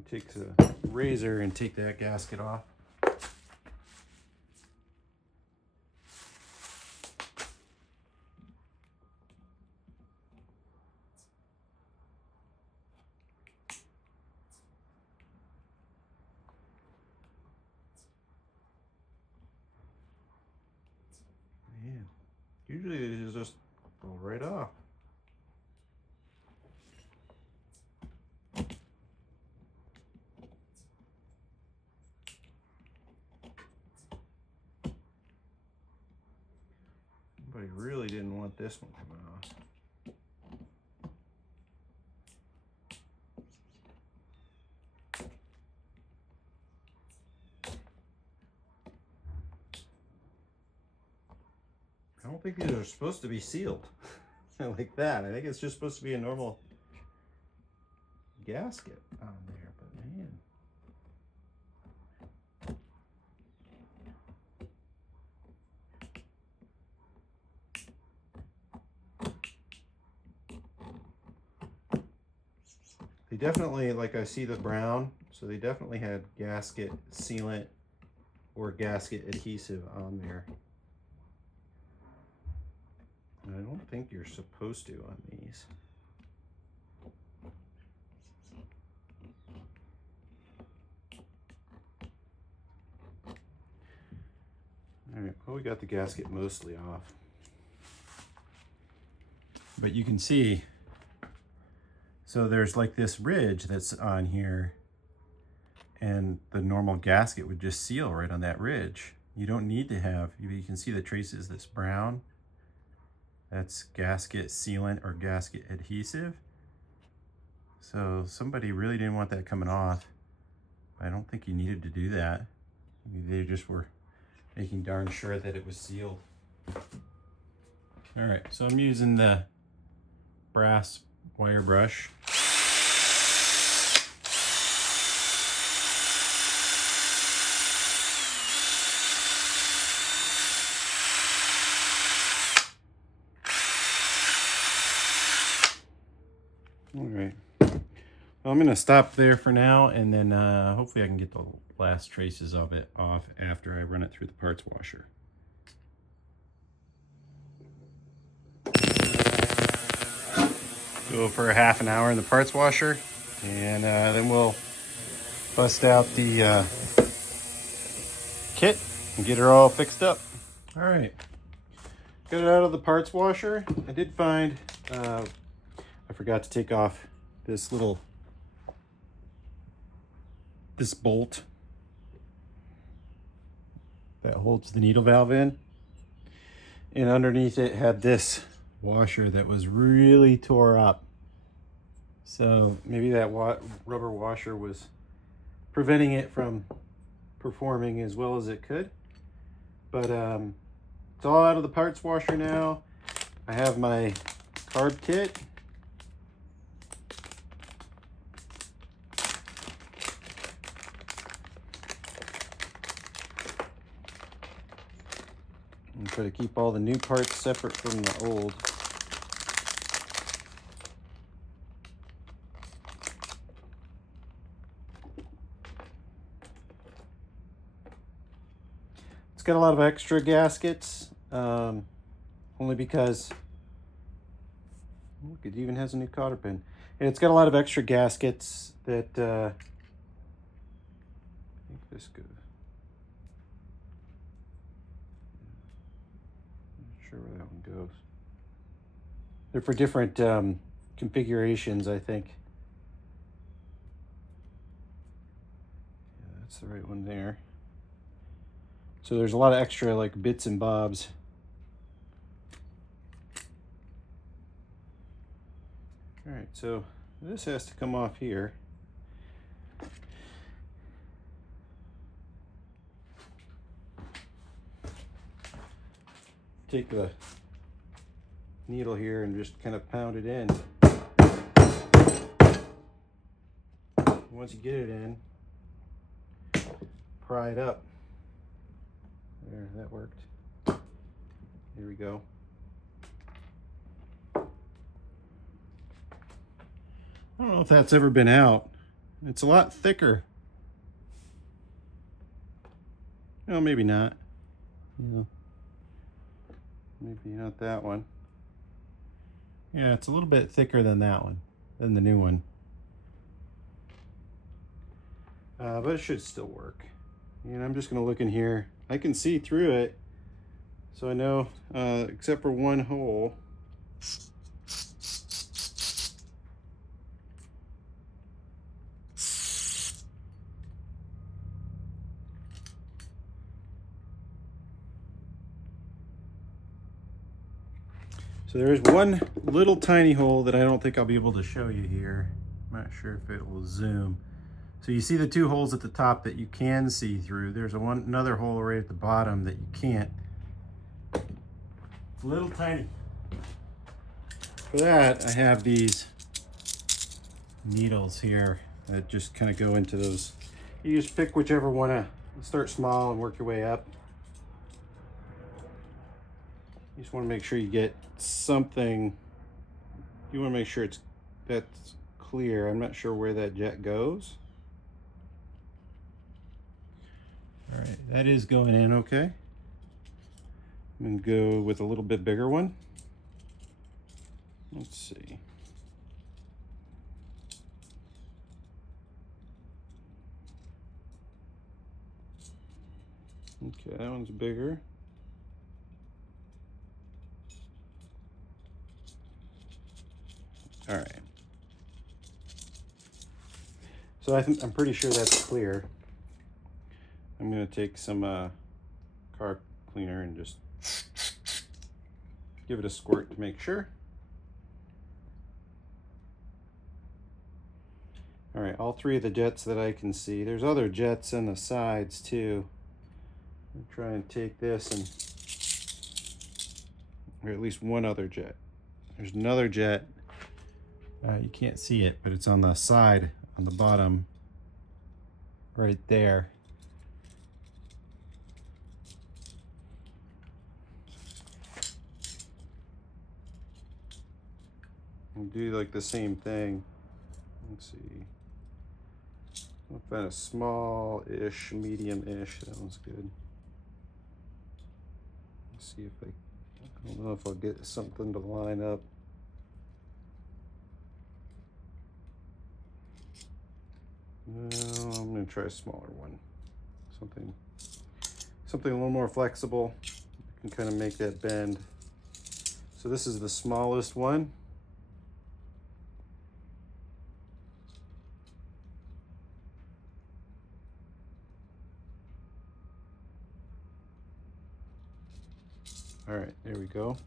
Takes a razor and take that gasket off. Man, usually they just go right off. Somebody really didn't want this one coming off. I don't think these are supposed to be sealed like that. I think it's just supposed to be a normal gasket on there, but man. They definitely, like I see the brown, so they definitely had gasket sealant or gasket adhesive on there. I don't think you're supposed to on these. All right, well, we got the gasket mostly off. But you can see, so there's like this ridge that's on here, and the normal gasket would just seal right on that ridge. You don't need to have, you can see the traces, this brown, that's gasket sealant or gasket adhesive. So somebody really didn't want that coming off. I don't think you needed to do that. Maybe they just were making darn sure that it was sealed. All right, so I'm using the brass wire brush. All right, well, I'm gonna stop there for now, and then hopefully I can get the last traces of it off after I run it through the parts washer. Go for a half an hour in the parts washer, and then we'll bust out the kit and get her all fixed up. All right, got it out of the parts washer. I did find, I forgot to take off this bolt that holds the needle valve in, and underneath it had this washer that was really tore up. So maybe that rubber washer was preventing it from performing as well as it could. But it's all out of the parts washer now. I have my carb kit. And try to keep all the new parts separate from the old. It's got a lot of extra gaskets, only because, look, it even has a new cotter pin. And it's got a lot of extra gaskets that this go? Not sure where that one goes. They're for different configurations, I think. Yeah, that's the right one there. So there's a lot of extra like bits and bobs. All right, so this has to come off here. Take the needle here and just kind of pound it in. Once you get it in, pry it up. There, that worked. Here we go. I don't know if that's ever been out. It's a lot thicker. Well, maybe not. Yeah. Maybe not that one. Yeah, it's a little bit thicker than that one, than the new one. But it should still work. And I'm just gonna look in here. I can see through it, so I know, except for one hole. So there is one little tiny hole that I don't think I'll be able to show you here. I'm not sure if it will zoom. So you see the two holes at the top that you can see through. There's another hole right at the bottom that you can't. It's a little tiny. For that, I have these needles here that just kind of go into those. You just pick whichever one to start small and work your way up. You just want to make sure you get something. You want to make sure that's clear. I'm not sure where that jet goes. All right, that is going in okay. I'm going to go with a little bit bigger one. Let's see. Okay, that one's bigger. All right. So I'm pretty sure that's clear. I'm going to take some car cleaner and just give it a squirt to make sure. All right, all three of the jets that I can see. There's other jets on the sides too. I'll try and take this and, or at least one other jet. There's another jet. You can't see it, but it's on the side, on the bottom, right there. And do like the same thing. Let's see. I'll find a small-ish, medium-ish. That one's good. Let's see if I don't know if I'll get something to line up. No, I'm gonna try a smaller one. Something a little more flexible. You can kind of make that bend. So this is the smallest one. All right, there we go.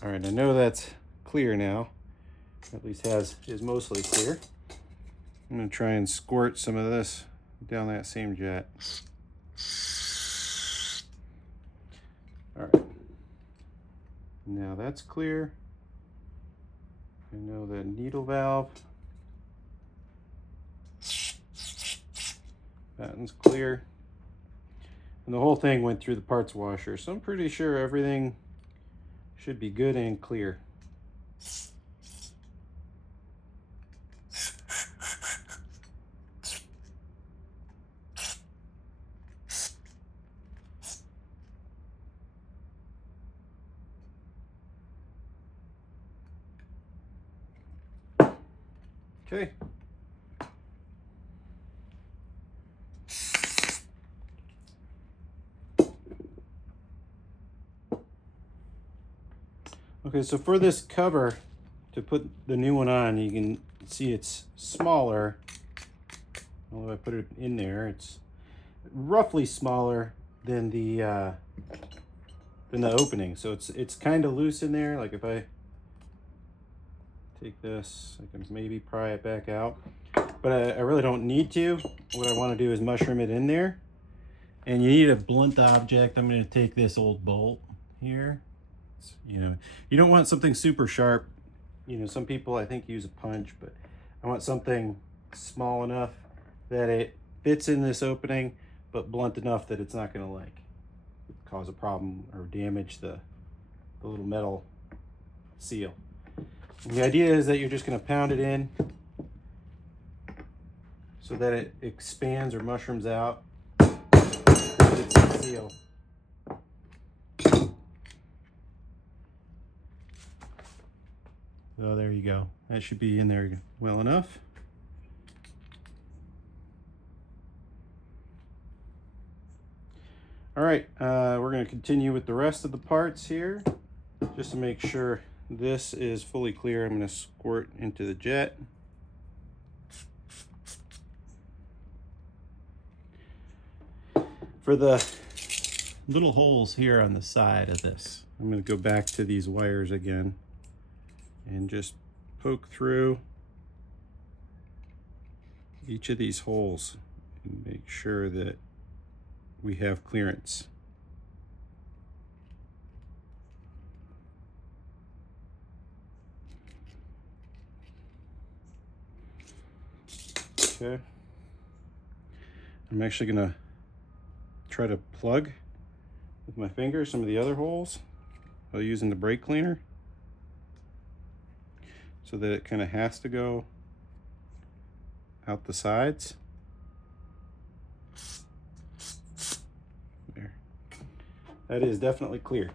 All right, I know that's clear now. At least is mostly clear. I'm gonna try and squirt some of this down that same jet. All right. Now that's clear. I know the needle valve. That one's clear. And the whole thing went through the parts washer, so I'm pretty sure everything should be good and clear. Okay. Okay, so for this cover, to put the new one on, you can see it's smaller. Although I put it in there, it's roughly smaller than the opening. So it's kind of loose in there. Like if I take this, I can maybe pry it back out, but I really don't need to. What I want to do is mushroom it in there. And you need a blunt object. I'm going to take this old bolt here. You know, you don't want something super sharp. You know, some people I think use a punch, but I want something small enough that it fits in this opening, but blunt enough that it's not going to like cause a problem or damage the little metal seal. And the idea is that you're just going to pound it in so that it expands or mushrooms out. It's the seal. So there you go. That should be in there well enough. All right, we're going to continue with the rest of the parts here. Just to make sure this is fully clear, I'm going to squirt into the jet. For the little holes here on the side of this, I'm going to go back to these wires again and just poke through each of these holes and make sure that we have clearance. Okay. I'm actually going to try to plug with my fingers some of the other holes while using the brake cleaner, so that it kind of has to go out the sides. There. That is definitely clear.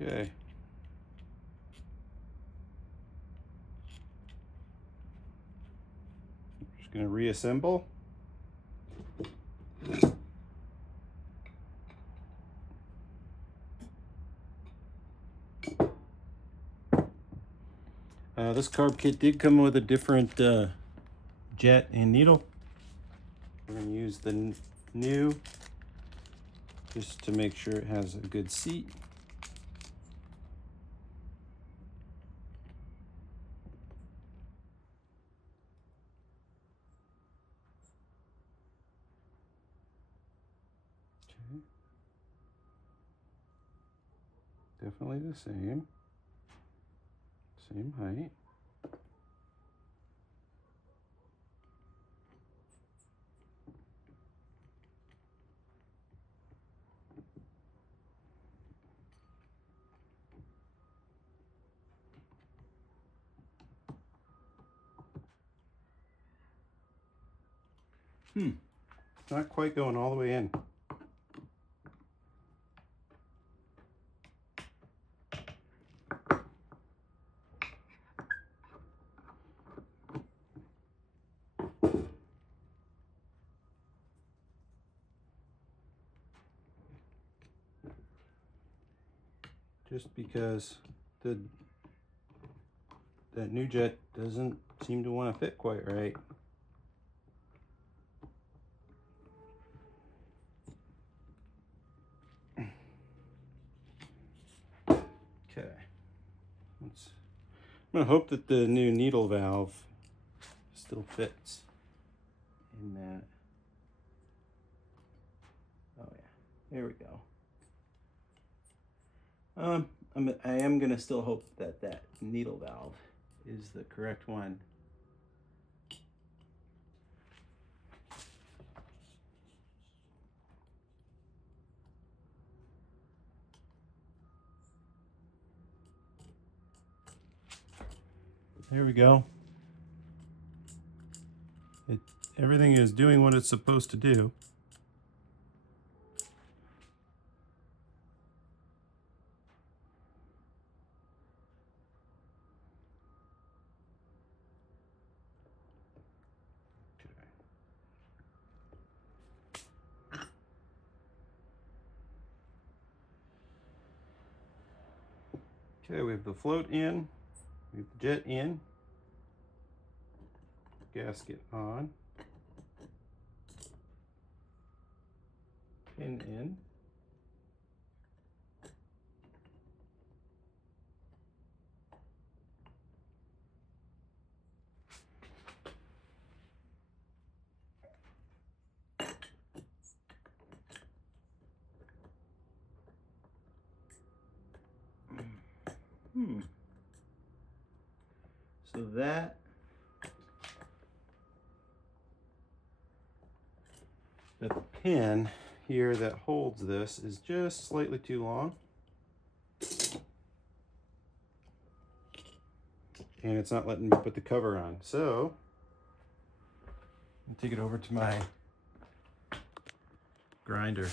Okay. Just going to reassemble. This carb kit did come with a different jet and needle. We're going to use the new just to make sure it has a good seat. Okay. Definitely the same height. Not quite going all the way in. Just because that new jet doesn't seem to want to fit quite right. Okay. I'm gonna hope that the new needle valve still fits in that. Oh yeah, there we go. I am gonna still hope that that needle valve is the correct one. There we go. Everything is doing what it's supposed to do. Okay. Okay, we have the float in, we have the jet in, gasket on, pin in. So that the pin here that holds this is just slightly too long. And it's not letting me put the cover on. So I'll take it over to my grinder.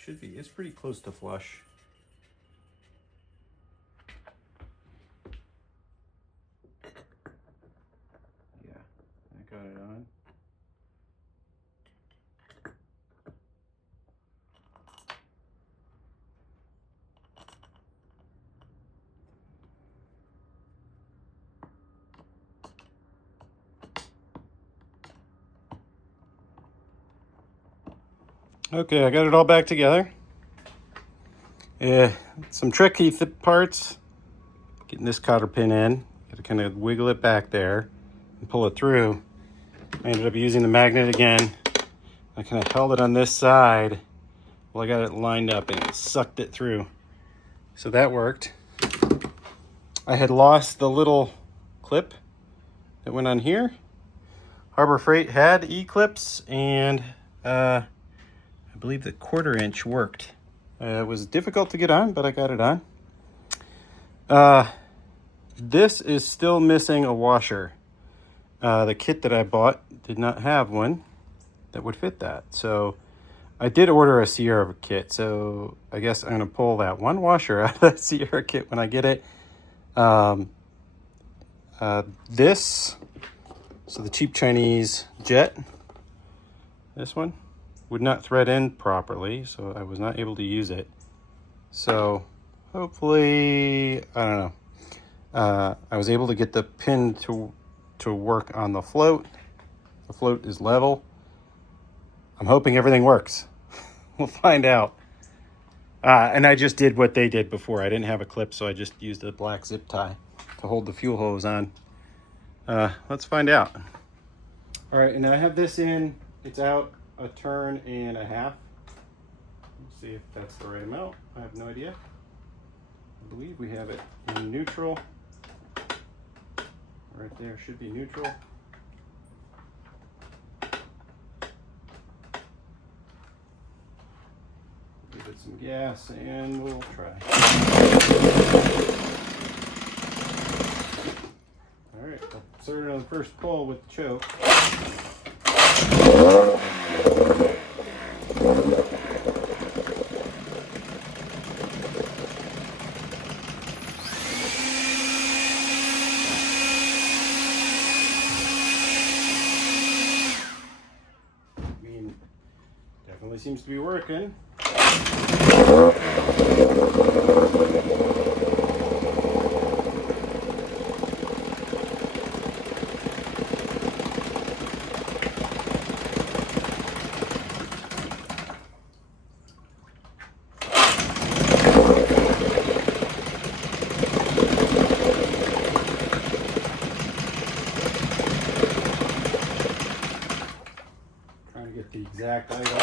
Should be, it's pretty close to flush. Yeah, I got it on. Okay, I got it all back together. Some tricky parts. Getting this cotter pin in. Got to kind of wiggle it back there and pull it through. I ended up using the magnet again. I kind of held it on this side while I got it lined up and it sucked it through. So that worked. I had lost the little clip that went on here. Harbor Freight had E-clips, and I believe the 1/4 inch worked. It was difficult to get on, but I got it on. This is still missing a washer. The kit that I bought did not have one that would fit that. So I did order a Sierra kit, so I guess I'm going to pull that one washer out of that Sierra kit when I get it. So the cheap Chinese jet, this one, would not thread in properly, so I was not able to use it. So hopefully, I don't know. I was able to get the pin to work on the float. The float is level. I'm hoping everything works. We'll find out. And I just did what they did before. I didn't have a clip, so I just used a black zip tie to hold the fuel hose on. Let's find out. All right, and I have this in. It's out a 1.5 turns. Let's see if that's the right amount. I have no idea. I believe we have it in neutral. Right there should be neutral. Give it some gas and we'll try. All right, I'll start it on the first pull with the choke. Definitely seems to be working. Trying to get the exact height up.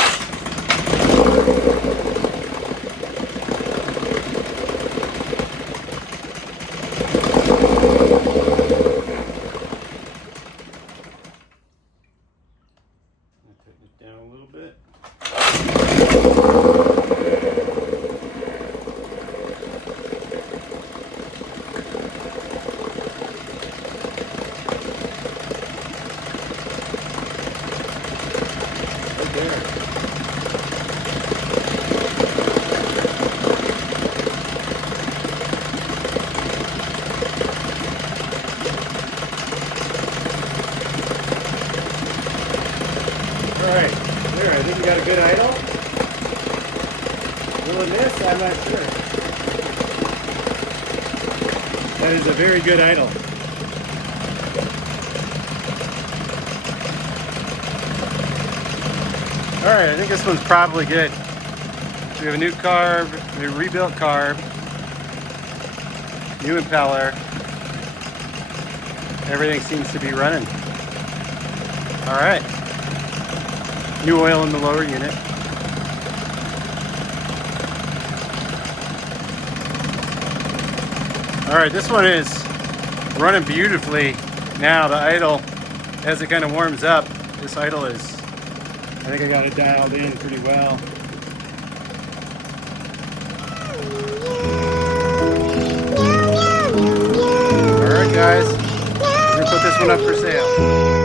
a little bit. Right there. Alright, there, I think we got a good idle. Will it miss? I'm not sure. That is a very good idle. Alright, I think this one's probably good. We have a new carb, a rebuilt carb, new impeller. Everything seems to be running. Alright. New oil in the lower unit. Alright, this one is running beautifully now. The idle, as it kind of warms up, this idle is, I think I got it dialed in pretty well. Alright guys, we're going to put this one up for sale.